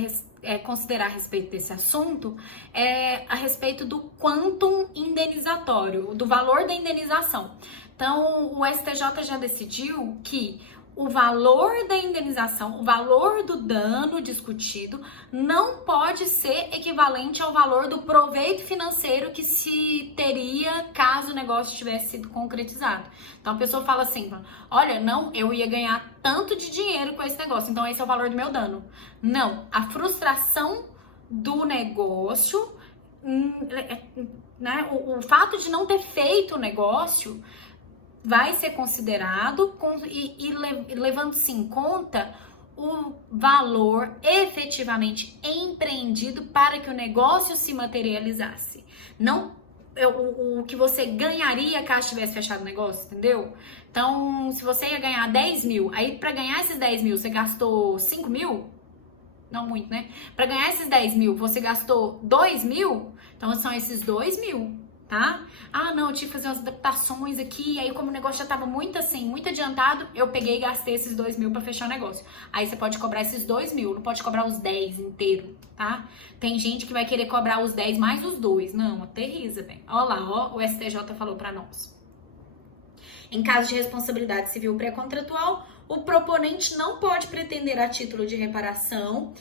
considerar a respeito desse assunto é a respeito do quantum indenizatório, do valor da indenização. Então, o STJ já decidiu que o valor da indenização, o valor do dano discutido, não pode ser equivalente ao valor do proveito financeiro que se teria caso o negócio tivesse sido concretizado. Então a pessoa fala assim, olha, não, eu ia ganhar tanto de dinheiro com esse negócio, então esse é o valor do meu dano. Não, a frustração do negócio, né, o fato de não ter feito o negócio vai ser considerado levando-se em conta o valor efetivamente empreendido para que o negócio se materializasse. Não o que você ganharia caso tivesse fechado o negócio, entendeu? Então, se você ia ganhar 10 mil, aí para ganhar esses 10 mil você gastou 5 mil? Não muito, né? Para ganhar esses 10 mil você gastou 2 mil? Então são esses 2 mil. Tá? Não, eu tive que fazer umas adaptações aqui, e aí como o negócio já tava muito adiantado, eu peguei e gastei esses 2 mil pra fechar o negócio. Aí você pode cobrar esses 2 mil, não pode cobrar os 10 inteiro, tá? Tem gente que vai querer cobrar os 10 mais os 2. Não, aterriza, velho. Ó lá, o STJ falou pra nós. Em caso de responsabilidade civil pré-contratual, o proponente não pode pretender a título de reparação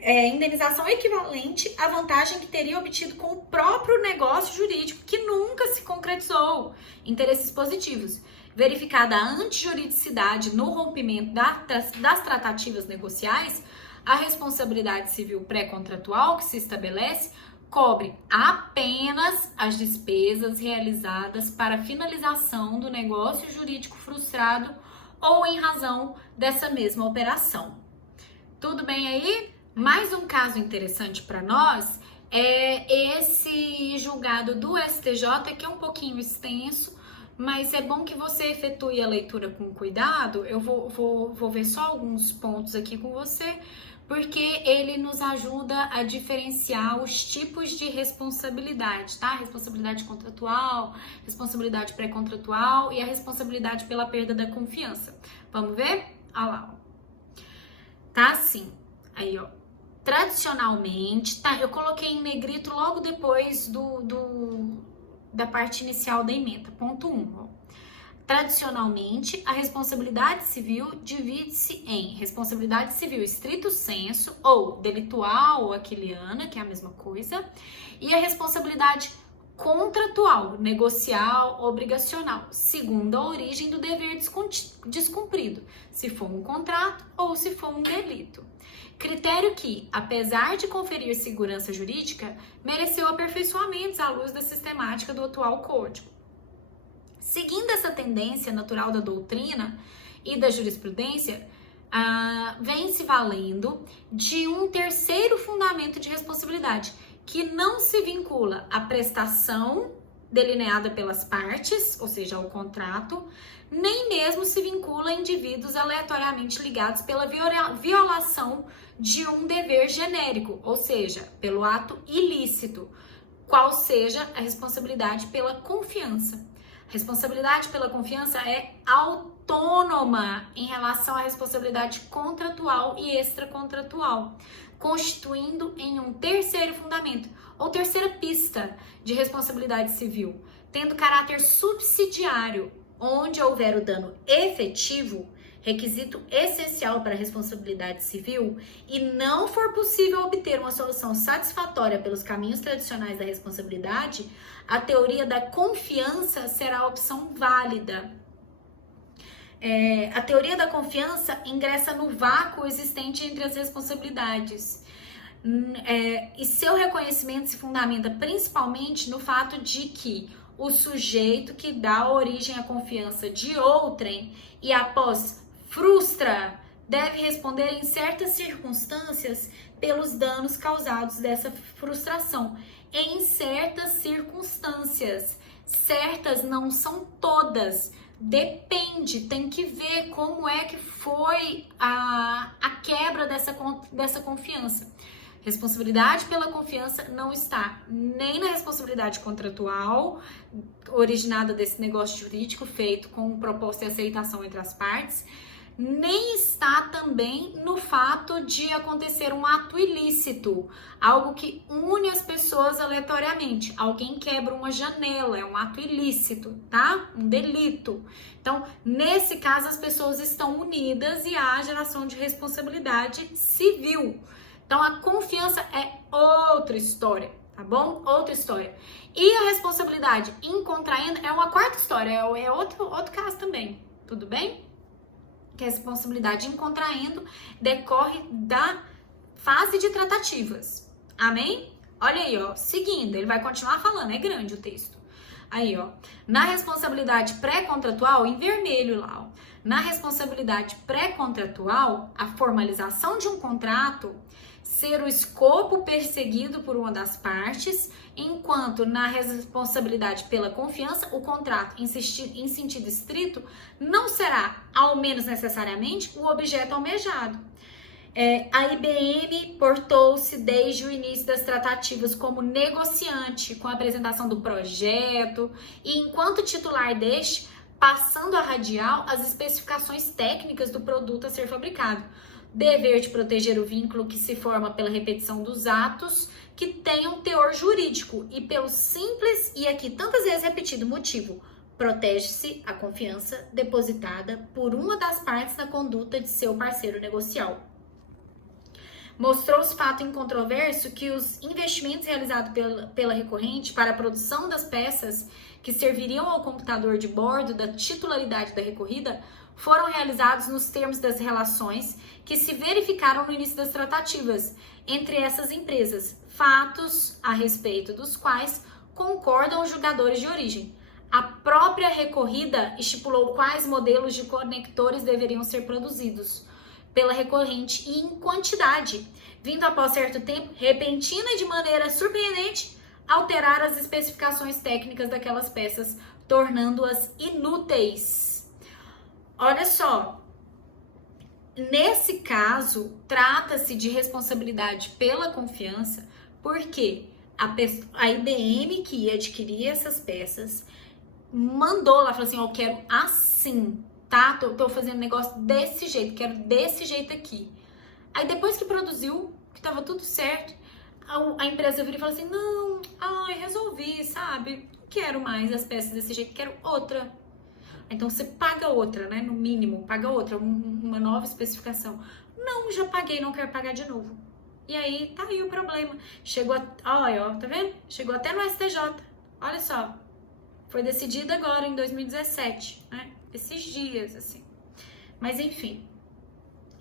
indenização equivalente à vantagem que teria obtido com o próprio negócio jurídico que nunca se concretizou. Interesses positivos. Verificada a antijuridicidade no rompimento das tratativas negociais, a responsabilidade civil pré-contratual que se estabelece cobre apenas as despesas realizadas para a finalização do negócio jurídico frustrado ou em razão dessa mesma operação. Tudo bem aí? Mais um caso interessante para nós é esse julgado do STJ, que é um pouquinho extenso, mas é bom que você efetue a leitura com cuidado. Eu vou ver só alguns pontos aqui com você, porque ele nos ajuda a diferenciar os tipos de responsabilidade, tá? Responsabilidade contratual, responsabilidade pré-contratual e a responsabilidade pela perda da confiança. Vamos ver? Olha lá, ó. Tá assim, aí ó, tradicionalmente, tá? Eu coloquei em negrito logo depois da parte inicial da emenda, ponto 1, ó. Tradicionalmente, a responsabilidade civil divide-se em responsabilidade civil estrito sensu, ou delitual ou aquiliana, que é a mesma coisa, e a responsabilidade contratual, negocial, obrigacional, segundo a origem do dever descumprido, se for um contrato ou se for um delito. Critério que, apesar de conferir segurança jurídica, mereceu aperfeiçoamentos à luz da sistemática do atual Código. Seguindo essa tendência natural da doutrina e da jurisprudência, vem se valendo de um terceiro fundamento de responsabilidade, que não se vincula à prestação delineada pelas partes, ou seja, ao contrato, nem mesmo se vincula a indivíduos aleatoriamente ligados pela violação de um dever genérico, ou seja, pelo ato ilícito, qual seja a responsabilidade pela confiança. Responsabilidade pela confiança é autônoma em relação à responsabilidade contratual e extracontratual, constituindo em um terceiro fundamento ou terceira pista de responsabilidade civil, tendo caráter subsidiário, onde houver o dano efetivo, requisito essencial para a responsabilidade civil, e não for possível obter uma solução satisfatória pelos caminhos tradicionais da responsabilidade, a teoria da confiança será a opção válida. A teoria da confiança ingressa no vácuo existente entre as responsabilidades. E seu reconhecimento se fundamenta principalmente no fato de que o sujeito que dá origem à confiança de outrem e após frustra deve responder em certas circunstâncias pelos danos causados dessa frustração. Em certas circunstâncias, certas não são todas, depende, tem que ver como é que foi a quebra dessa confiança. Responsabilidade pela confiança não está nem na responsabilidade contratual, originada desse negócio jurídico feito com proposta e aceitação entre as partes, nem está também no fato de acontecer um ato ilícito, algo que une as pessoas aleatoriamente. Alguém quebra uma janela, é um ato ilícito, tá? Um delito. Então, nesse caso, as pessoas estão unidas e há geração de responsabilidade civil. Então, a confiança é outra história, tá bom? Outra história. E a responsabilidade em contraendo é uma quarta história, é outro caso também, tudo bem? Que a responsabilidade em contraendo decorre da fase de tratativas. Amém? Olha aí, ó. Seguindo, ele vai continuar falando, é grande o texto. Aí, ó. Na responsabilidade pré-contratual, em vermelho lá, ó. Na responsabilidade pré-contratual, a formalização de um contrato ser o escopo perseguido por uma das partes, enquanto na responsabilidade pela confiança, o contrato em sentido estrito não será, ao menos necessariamente, o objeto almejado. A IBM portou-se desde o início das tratativas como negociante, com a apresentação do projeto, e enquanto titular deste, passando a radial as especificações técnicas do produto a ser fabricado. Dever de proteger o vínculo que se forma pela repetição dos atos que tenham teor jurídico e pelo simples e aqui tantas vezes repetido motivo, protege-se a confiança depositada por uma das partes na conduta de seu parceiro negocial. Mostrou-se fato incontroverso que os investimentos realizados pela recorrente para a produção das peças que serviriam ao computador de bordo da titularidade da recorrida foram realizados nos termos das relações que se verificaram no início das tratativas entre essas empresas, fatos a respeito dos quais concordam os julgadores de origem. A própria recorrida estipulou quais modelos de conectores deveriam ser produzidos. pela recorrente e em quantidade, vindo após certo tempo, repentina e de maneira surpreendente, alterar as especificações técnicas daquelas peças, tornando-as inúteis. Olha só, nesse caso, trata-se de responsabilidade pela confiança, porque a IBM que ia adquirir essas peças mandou lá, falou assim, eu quero assim, tá? Tô fazendo negócio desse jeito, quero desse jeito aqui. Aí depois que produziu, que tava tudo certo, a empresa virou e falou assim, não, resolvi, sabe? Não quero mais as peças desse jeito, quero outra. Então você paga outra, né? No mínimo, paga outra, uma nova especificação. Não, já paguei, não quero pagar de novo. E aí, tá aí o problema. Chegou, ó, tá vendo? Chegou até no STJ. Olha só. Foi decidido agora, em 2017, né? Esses dias, assim. Mas, enfim.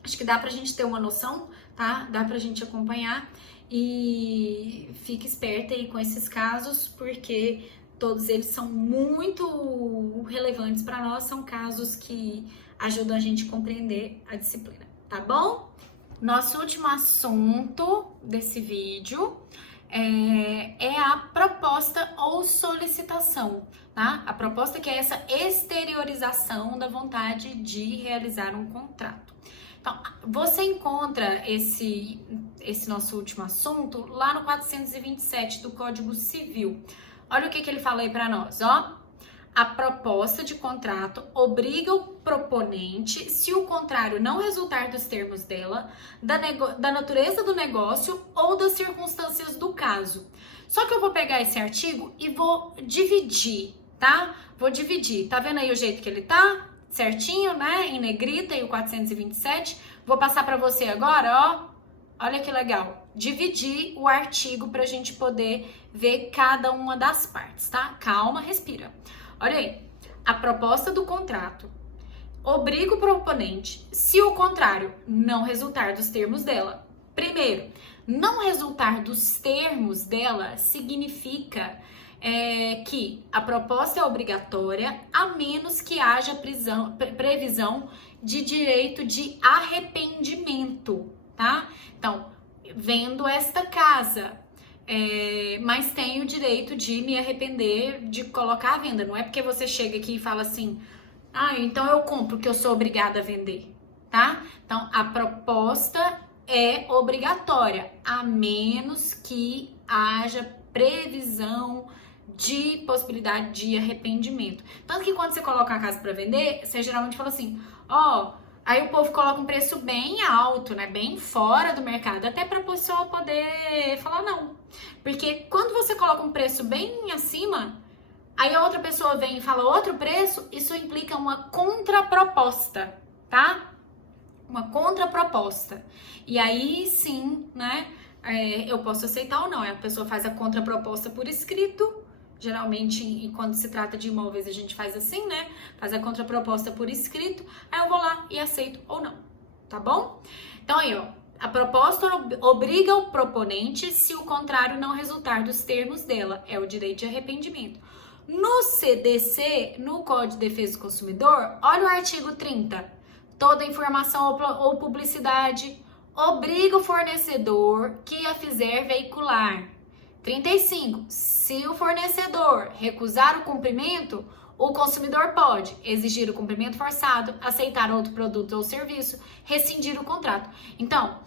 Acho que dá pra gente ter uma noção, tá? Dá pra gente acompanhar. E fique esperta aí com esses casos, porque todos eles são muito relevantes para nós. São casos que ajudam a gente a compreender a disciplina, tá bom? Nosso último assunto desse vídeo é a proposta ou solicitação, tá? A proposta que é essa exteriorização da vontade de realizar um contrato. Então, você encontra esse nosso último assunto lá no 427 do Código Civil. Olha o que ele fala aí para nós, ó. A proposta de contrato obriga o proponente, se o contrário não resultar dos termos dela, da natureza do negócio ou das circunstâncias do caso. Só que eu vou pegar esse artigo e vou dividir, tá? Vou dividir. Tá vendo aí o jeito que ele tá? Certinho, né? Em negrita e o 427. Vou passar para você agora, ó. Olha que legal. Dividir o artigo pra gente poder ver cada uma das partes, tá? Calma, respira. Olha aí, a proposta do contrato obriga o proponente, se o contrário não resultar dos termos dela. Primeiro, não resultar dos termos dela significa que a proposta é obrigatória a menos que haja previsão de direito de arrependimento, tá? Então, vendo esta casa, mas tenho o direito de me arrepender de colocar à venda. Não é porque você chega aqui e fala assim, então eu compro que eu sou obrigada a vender, tá? Então, a proposta é obrigatória, a menos que haja previsão de possibilidade de arrependimento. Tanto que quando você coloca a casa para vender, você geralmente fala assim, aí o povo coloca um preço bem alto, né? Bem fora do mercado, até para a pessoa poder falar não. Porque quando você coloca um preço bem acima, aí a outra pessoa vem e fala outro preço, isso implica uma contraproposta, tá? Uma contraproposta. E aí sim, né? Eu posso aceitar ou não. A pessoa faz a contraproposta por escrito. Geralmente, e quando se trata de imóveis, a gente faz assim, né? Faz a contraproposta por escrito, aí eu vou lá e aceito ou não, tá bom? Então aí, ó, a proposta obriga o proponente se o contrário não resultar dos termos dela, é o direito de arrependimento. No CDC, no Código de Defesa do Consumidor, olha o artigo 30. Toda informação ou publicidade obriga o fornecedor que a fizer veicular. 35. Se o fornecedor recusar o cumprimento, o consumidor pode exigir o cumprimento forçado, aceitar outro produto ou serviço, rescindir o contrato. Então,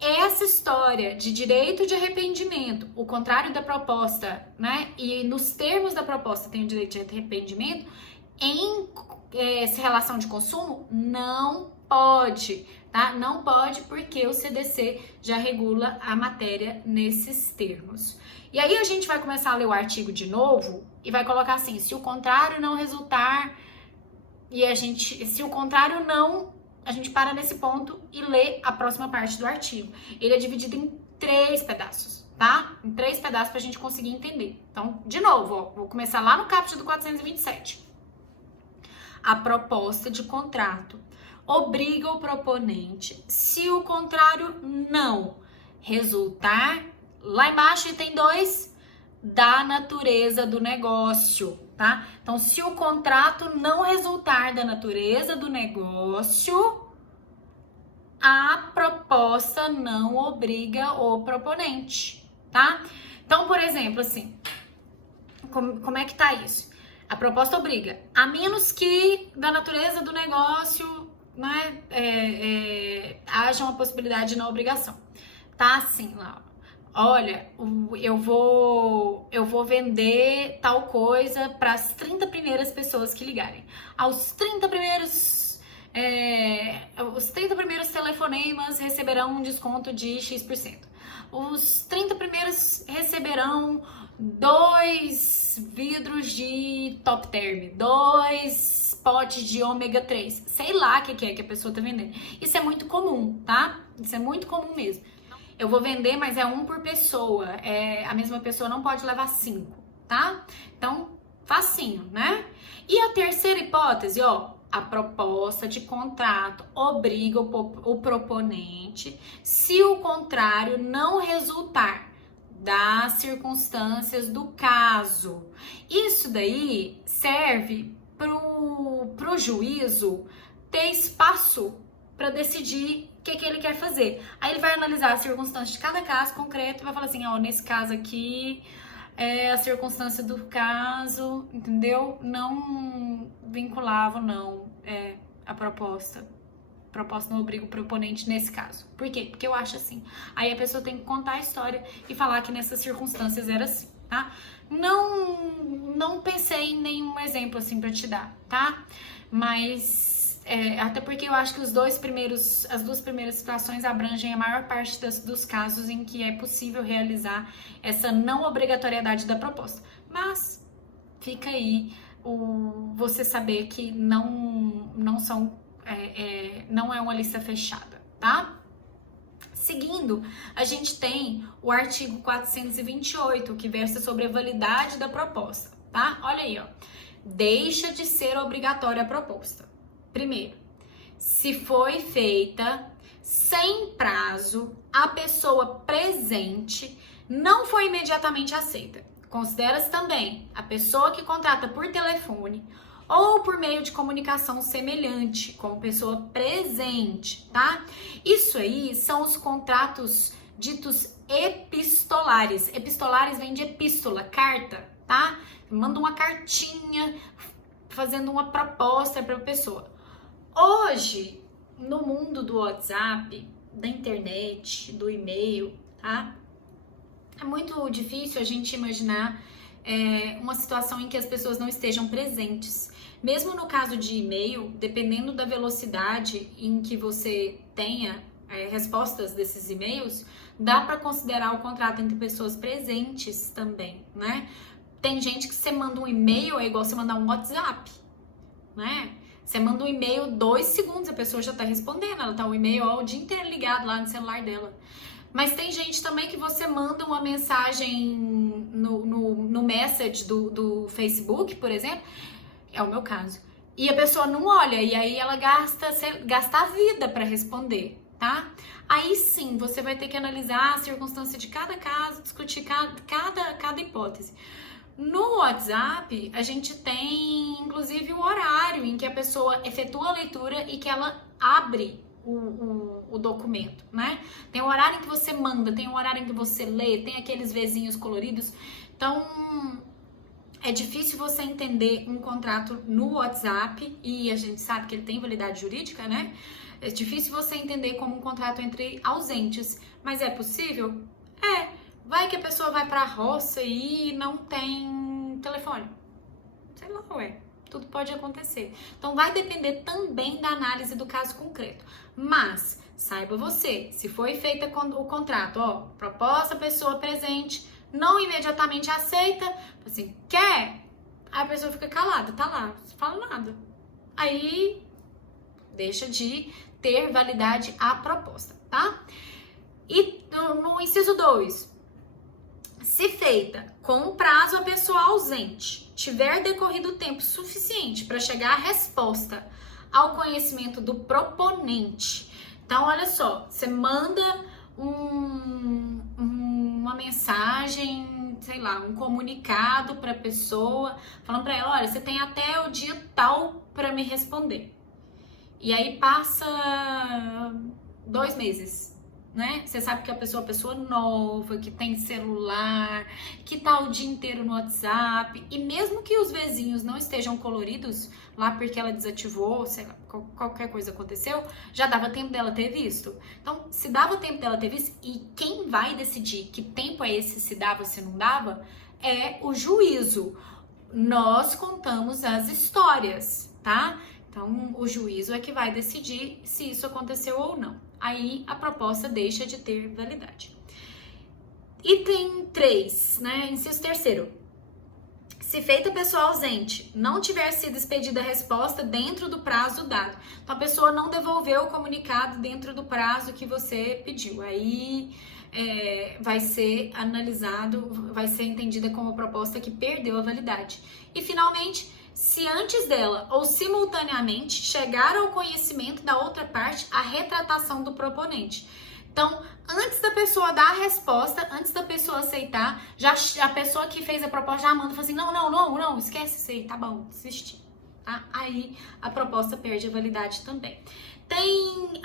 essa história de direito de arrependimento, o contrário da proposta, né? E nos termos da proposta tem o direito de arrependimento, em relação de consumo, não pode, tá? Não pode porque o CDC já regula a matéria nesses termos. E aí a gente vai começar a ler o artigo de novo e vai colocar assim, se o contrário não resultar, se o contrário não, a gente para nesse ponto e lê a próxima parte do artigo. Ele é dividido em 3 pedaços, tá? Em 3 pedaços pra gente conseguir entender. Então, de novo, ó, vou começar lá no caput do 427. A proposta de contrato obriga o proponente, se o contrário não resultar, lá embaixo item 2, da natureza do negócio, tá? Então, se o contrato não resultar da natureza do negócio, a proposta não obriga o proponente, tá? Então, por exemplo, assim, como é que tá isso? A proposta obriga, a menos que da natureza do negócio, né, haja uma possibilidade de não obrigação. Tá assim lá, olha, eu vou vender tal coisa para as 30 primeiras pessoas que ligarem. Os 30 primeiros telefonemas receberão um desconto de X%. Os 30 primeiros receberão 2 vidros de Top Term, 2 potes de ômega 3. Sei lá o que é que a pessoa tá vendendo. Isso é muito comum, tá? Isso é muito comum mesmo. Eu vou vender, mas é um por pessoa. A mesma pessoa não pode levar 5, tá? Então, facinho, né? E a terceira hipótese, ó, a proposta de contrato obriga o proponente se o contrário não resultar das circunstâncias do caso. Isso daí serve pro juízo ter espaço para decidir o que ele quer fazer. Aí ele vai analisar as circunstâncias de cada caso concreto e vai falar assim, ó, nesse caso aqui, a circunstância do caso, entendeu? Não vinculava, não, a proposta. A proposta não obriga o proponente nesse caso. Por quê? Porque eu acho assim. Aí a pessoa tem que contar a história e falar que nessas circunstâncias era assim, tá? Não pensei em nenhum exemplo assim pra te dar, tá? Mas até porque eu acho que as duas primeiras situações abrangem a maior parte dos casos em que é possível realizar essa não obrigatoriedade da proposta. Mas fica aí você saber que não é uma lista fechada, tá? Seguindo, a gente tem o artigo 428, que versa sobre a validade da proposta, tá? Olha aí, ó. Deixa de ser obrigatória a proposta. Primeiro, se foi feita sem prazo, a pessoa presente não foi imediatamente aceita. Considera-se também a pessoa que contrata por telefone ou por meio de comunicação semelhante, como pessoa presente, tá? Isso aí são os contratos ditos epistolares. Epistolares vem de epístola, carta, tá? Manda uma cartinha fazendo uma proposta para a pessoa. Hoje, no mundo do WhatsApp, da internet, do e-mail, tá? É muito difícil a gente imaginar uma situação em que as pessoas não estejam presentes. Mesmo no caso de e-mail, dependendo da velocidade em que você tenha respostas desses e-mails, dá para considerar o contrato entre pessoas presentes também, né? Tem gente que você manda um e-mail, é igual você mandar um WhatsApp, né? Você manda um e-mail, 2 segundos, a pessoa já tá respondendo, ela tá o e-mail o dia inteiro ligado lá no celular dela. Mas tem gente também que você manda uma mensagem no message do Facebook, por exemplo, é o meu caso, e a pessoa não olha, e aí ela gasta a vida para responder, tá? Aí sim, você vai ter que analisar a circunstância de cada caso, discutir cada hipótese. No WhatsApp, a gente tem, inclusive, o horário em que a pessoa efetua a leitura e que ela abre o documento, né? Tem o horário em que você manda, tem o horário em que você lê, tem aqueles vezinhos coloridos. Então, é difícil você entender um contrato no WhatsApp, e a gente sabe que ele tem validade jurídica, né? É difícil você entender como um contrato entre ausentes, mas é possível? Vai que a pessoa vai pra roça e não tem telefone. Sei lá, tudo pode acontecer. Então vai depender também da análise do caso concreto. Mas saiba você, se foi feita o contrato, ó, proposta, pessoa presente, não imediatamente aceita, assim, quer? Aí a pessoa fica calada, tá lá, não fala nada. Aí deixa de ter validade a proposta, tá? E no inciso 2, se feita com o prazo a pessoa ausente tiver decorrido tempo suficiente para chegar à resposta ao conhecimento do proponente. Então, olha só, você manda uma mensagem, sei lá, um comunicado para a pessoa, falando para ela, olha, você tem até o dia tal para me responder. E aí passa 2 meses, né? Você sabe que a pessoa nova, que tem celular, que tá o dia inteiro no WhatsApp, e mesmo que os vizinhos não estejam coloridos lá porque ela desativou, sei lá, qualquer coisa aconteceu, já dava tempo dela ter visto. Então, se dava tempo dela ter visto, e quem vai decidir que tempo é esse, se dava, se não dava, é o juízo. Nós contamos as histórias, tá? Então, o juízo é que vai decidir se isso aconteceu ou não. Aí, a proposta deixa de ter validade. Item 3, né? Inciso terceiro. Se feita pessoa ausente, não tiver sido expedida a resposta dentro do prazo dado. Então, a pessoa não devolveu o comunicado dentro do prazo que você pediu. Aí, vai ser analisado, vai ser entendida como proposta que perdeu a validade. E, finalmente, se antes dela ou simultaneamente chegar ao conhecimento da outra parte a retratação do proponente. Então, antes da pessoa dar a resposta, antes da pessoa aceitar, já a pessoa que fez a proposta já manda e fala assim, não, esquece isso aí, tá bom, desisti. Tá? Aí a proposta perde a validade também. Tem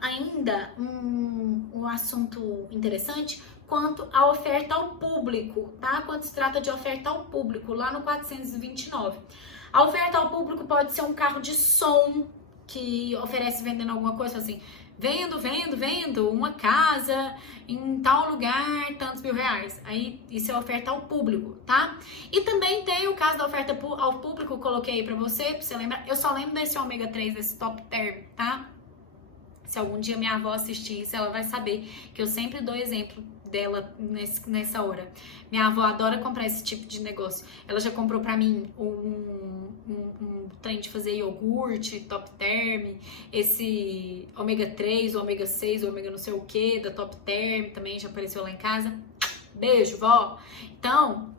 ainda um assunto interessante quanto à oferta ao público, tá? Quando se trata de oferta ao público, lá no 429. A oferta ao público pode ser um carro de som que oferece vendendo alguma coisa assim, vendo uma casa em tal lugar, tantos mil reais. Aí isso é oferta ao público, tá? E também tem o caso da oferta ao público, coloquei aí pra você lembrar. Eu só lembro desse ômega 3, desse top term, tá? Se algum dia minha avó assistir isso, ela vai saber que eu sempre dou exemplo dela nessa hora. Minha avó adora comprar esse tipo de negócio. Ela já comprou pra mim um trem de fazer iogurte, top term, esse ômega 3, ômega 6, ômega não sei o que, da top term, também já apareceu lá em casa. Beijo, vó! Então,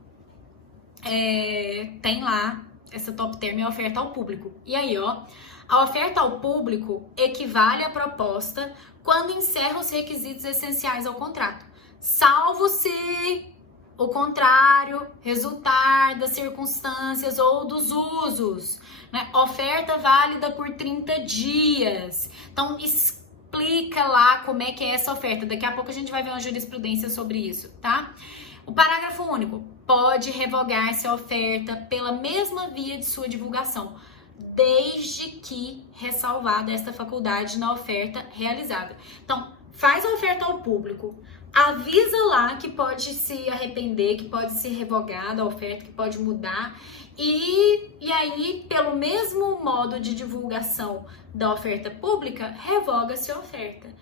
tem lá essa top term e a oferta ao público. E aí, ó, a oferta ao público equivale à proposta quando encerra os requisitos essenciais ao contrato, salvo se o contrário resultar das circunstâncias ou dos usos, né? Oferta válida por 30 dias. Então, explica lá como é que é essa oferta. Daqui a pouco a gente vai ver uma jurisprudência sobre isso, tá? O parágrafo único. Pode revogar-se a oferta pela mesma via de sua divulgação, desde que ressalvada esta faculdade na oferta realizada. Então, faz a oferta ao público, avisa lá que pode se arrepender, que pode ser revogada a oferta, que pode mudar, e aí, pelo mesmo modo de divulgação da oferta pública, revoga-se a oferta.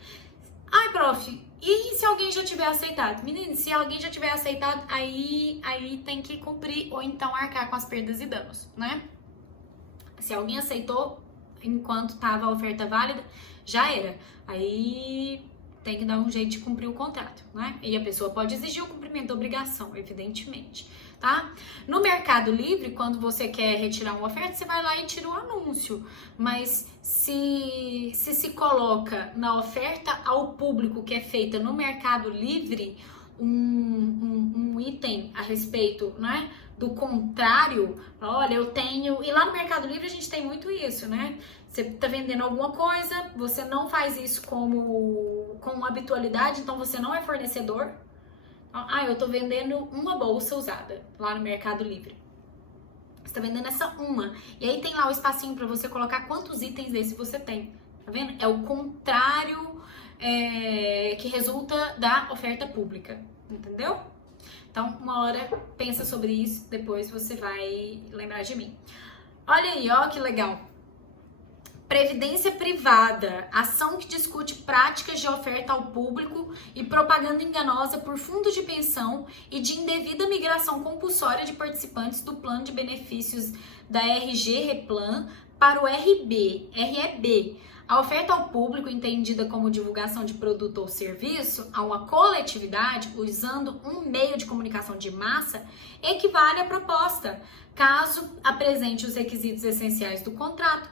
Ai, prof, e se alguém já tiver aceitado? Menino, se alguém já tiver aceitado, aí tem que cumprir ou então arcar com as perdas e danos, né? Se alguém aceitou enquanto estava a oferta válida, já era. Aí tem que dar um jeito de cumprir o contrato, né? E a pessoa pode exigir o cumprimento da obrigação, evidentemente, tá? No Mercado Livre, quando você quer retirar uma oferta, você vai lá e tira o anúncio. Mas se coloca na oferta ao público que é feita no Mercado Livre um item a respeito, né, do contrário, olha, eu tenho... E lá no Mercado Livre a gente tem muito isso, né? Você tá vendendo alguma coisa, você não faz isso com habitualidade, então você não é fornecedor. Eu tô vendendo uma bolsa usada lá no Mercado Livre. Você tá vendendo essa uma. E aí tem lá o espacinho pra você colocar quantos itens desse você tem. Tá vendo? É o contrário que resulta da oferta pública. Entendeu? Então, uma hora pensa sobre isso, depois você vai lembrar de mim. Olha aí, ó, que legal. Previdência privada, ação que discute práticas de oferta ao público e propaganda enganosa por fundos de pensão e de indevida migração compulsória de participantes do plano de benefícios da RG Replan para o REB. A oferta ao público, entendida como divulgação de produto ou serviço a uma coletividade usando um meio de comunicação de massa, equivale à proposta, caso apresente os requisitos essenciais do contrato,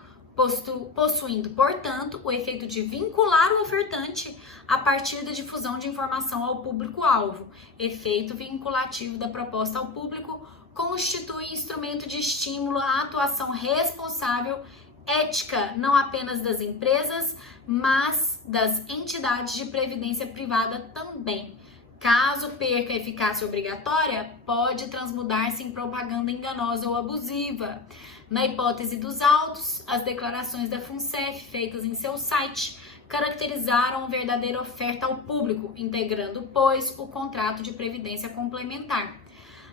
possuindo, portanto, o efeito de vincular o ofertante a partir da difusão de informação ao público-alvo. Efeito vinculativo da proposta ao público constitui instrumento de estímulo à atuação responsável ética, não apenas das empresas, mas das entidades de previdência privada também. Caso perca a eficácia obrigatória, pode transmudar-se em propaganda enganosa ou abusiva. Na hipótese dos autos, as declarações da FUNCEF feitas em seu site caracterizaram verdadeira oferta ao público, integrando, pois, o contrato de previdência complementar.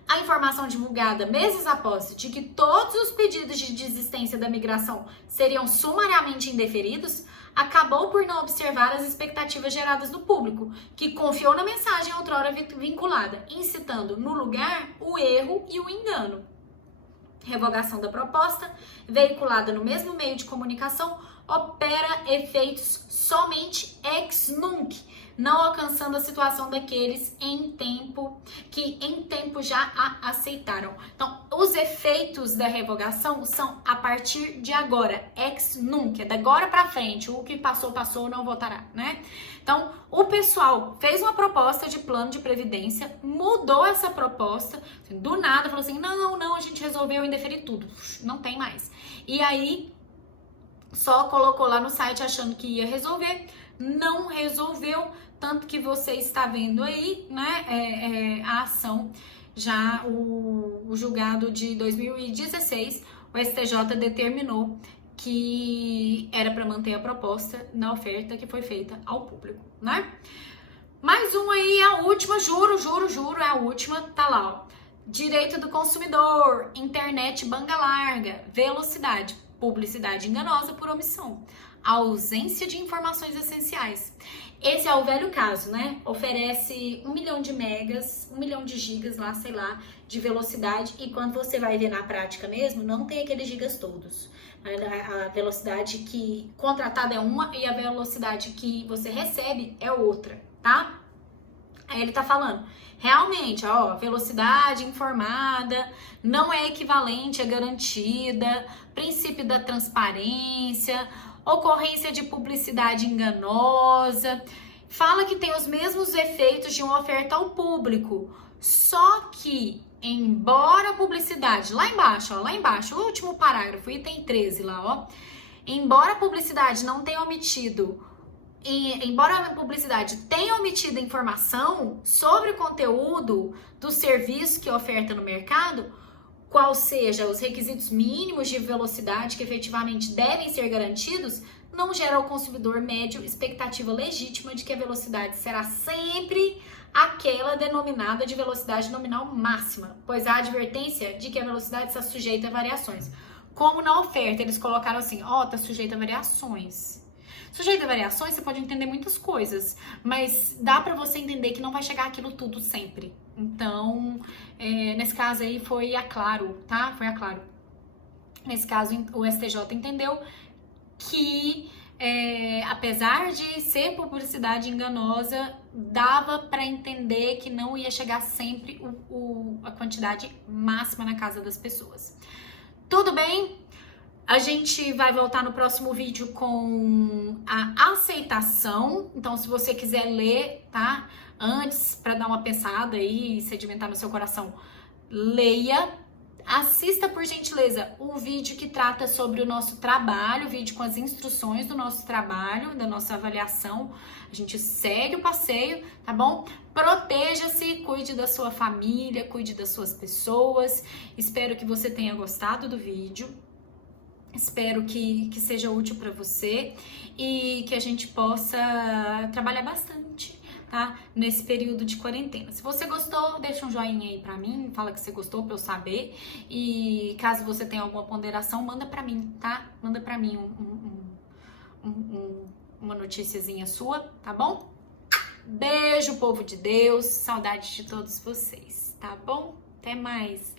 A informação divulgada meses após de que todos os pedidos de desistência da migração seriam sumariamente indeferidos acabou por não observar as expectativas geradas do público, que confiou na mensagem outrora vinculada, incitando no lugar o erro e o engano. Revogação da proposta, veiculada no mesmo meio de comunicação, opera efeitos somente ex nunc, não alcançando a situação daqueles que em tempo já a aceitaram. Então, os efeitos da revogação são a partir de agora, ex nunc, é da agora para frente, o que passou, não voltará, né? Então, o pessoal fez uma proposta de plano de previdência, mudou essa proposta, assim, do nada, falou assim, não, a gente resolveu indeferir tudo, não tem mais. E aí, só colocou lá no site achando que ia resolver, não resolveu, tanto que você está vendo aí, né, a ação, já o julgado de 2016, o STJ determinou que era para manter a proposta na oferta que foi feita ao público, né? Mais uma aí, a última, juro, é a última, tá lá, ó. Direito do consumidor, internet banda larga, velocidade, publicidade enganosa por omissão, ausência de informações essenciais. Esse é o velho caso, né? Oferece 1 milhão de megas, 1 milhão de gigas lá, sei lá, de velocidade, e quando você vai ver na prática mesmo, não tem aqueles gigas todos. A velocidade que contratada é uma e a velocidade que você recebe é outra, tá? Aí ele tá falando, realmente, ó, velocidade informada não é equivalente à garantida, princípio da transparência, ocorrência de publicidade enganosa, fala que tem os mesmos efeitos de uma oferta ao público, só que, embora a publicidade, lá embaixo, o último parágrafo, item 13 lá, ó, embora a publicidade tenha omitido informação sobre o conteúdo do serviço que oferta no mercado, qual seja os requisitos mínimos de velocidade que efetivamente devem ser garantidos, não gera ao consumidor médio expectativa legítima de que a velocidade será sempre aquela denominada de velocidade nominal máxima, pois há advertência de que a velocidade está sujeita a variações. Como na oferta, eles colocaram assim, ó, tá sujeita a variações. Sujeito a variações, você pode entender muitas coisas, mas dá pra você entender que não vai chegar aquilo tudo sempre. Então, nesse caso aí foi a Claro, tá? Foi a Claro. Nesse caso, o STJ entendeu que, apesar de ser publicidade enganosa, dava pra entender que não ia chegar sempre a quantidade máxima na casa das pessoas. Tudo bem? A gente vai voltar no próximo vídeo com a aceitação. Então, se você quiser ler, tá? Antes, para dar uma pensada aí e sedimentar no seu coração, leia. Assista, por gentileza, o vídeo que trata sobre o nosso trabalho, o vídeo com as instruções do nosso trabalho, da nossa avaliação. A gente segue o passeio, tá bom? Proteja-se, cuide da sua família, cuide das suas pessoas. Espero que você tenha gostado do vídeo. Espero que seja útil para você e que a gente possa trabalhar bastante, tá? Nesse período de quarentena. Se você gostou, deixa um joinha aí pra mim, fala que você gostou pra eu saber. E caso você tenha alguma ponderação, manda pra mim, tá? Manda pra mim uma noticiazinha sua, tá bom? Beijo, povo de Deus, saudades de todos vocês, tá bom? Até mais!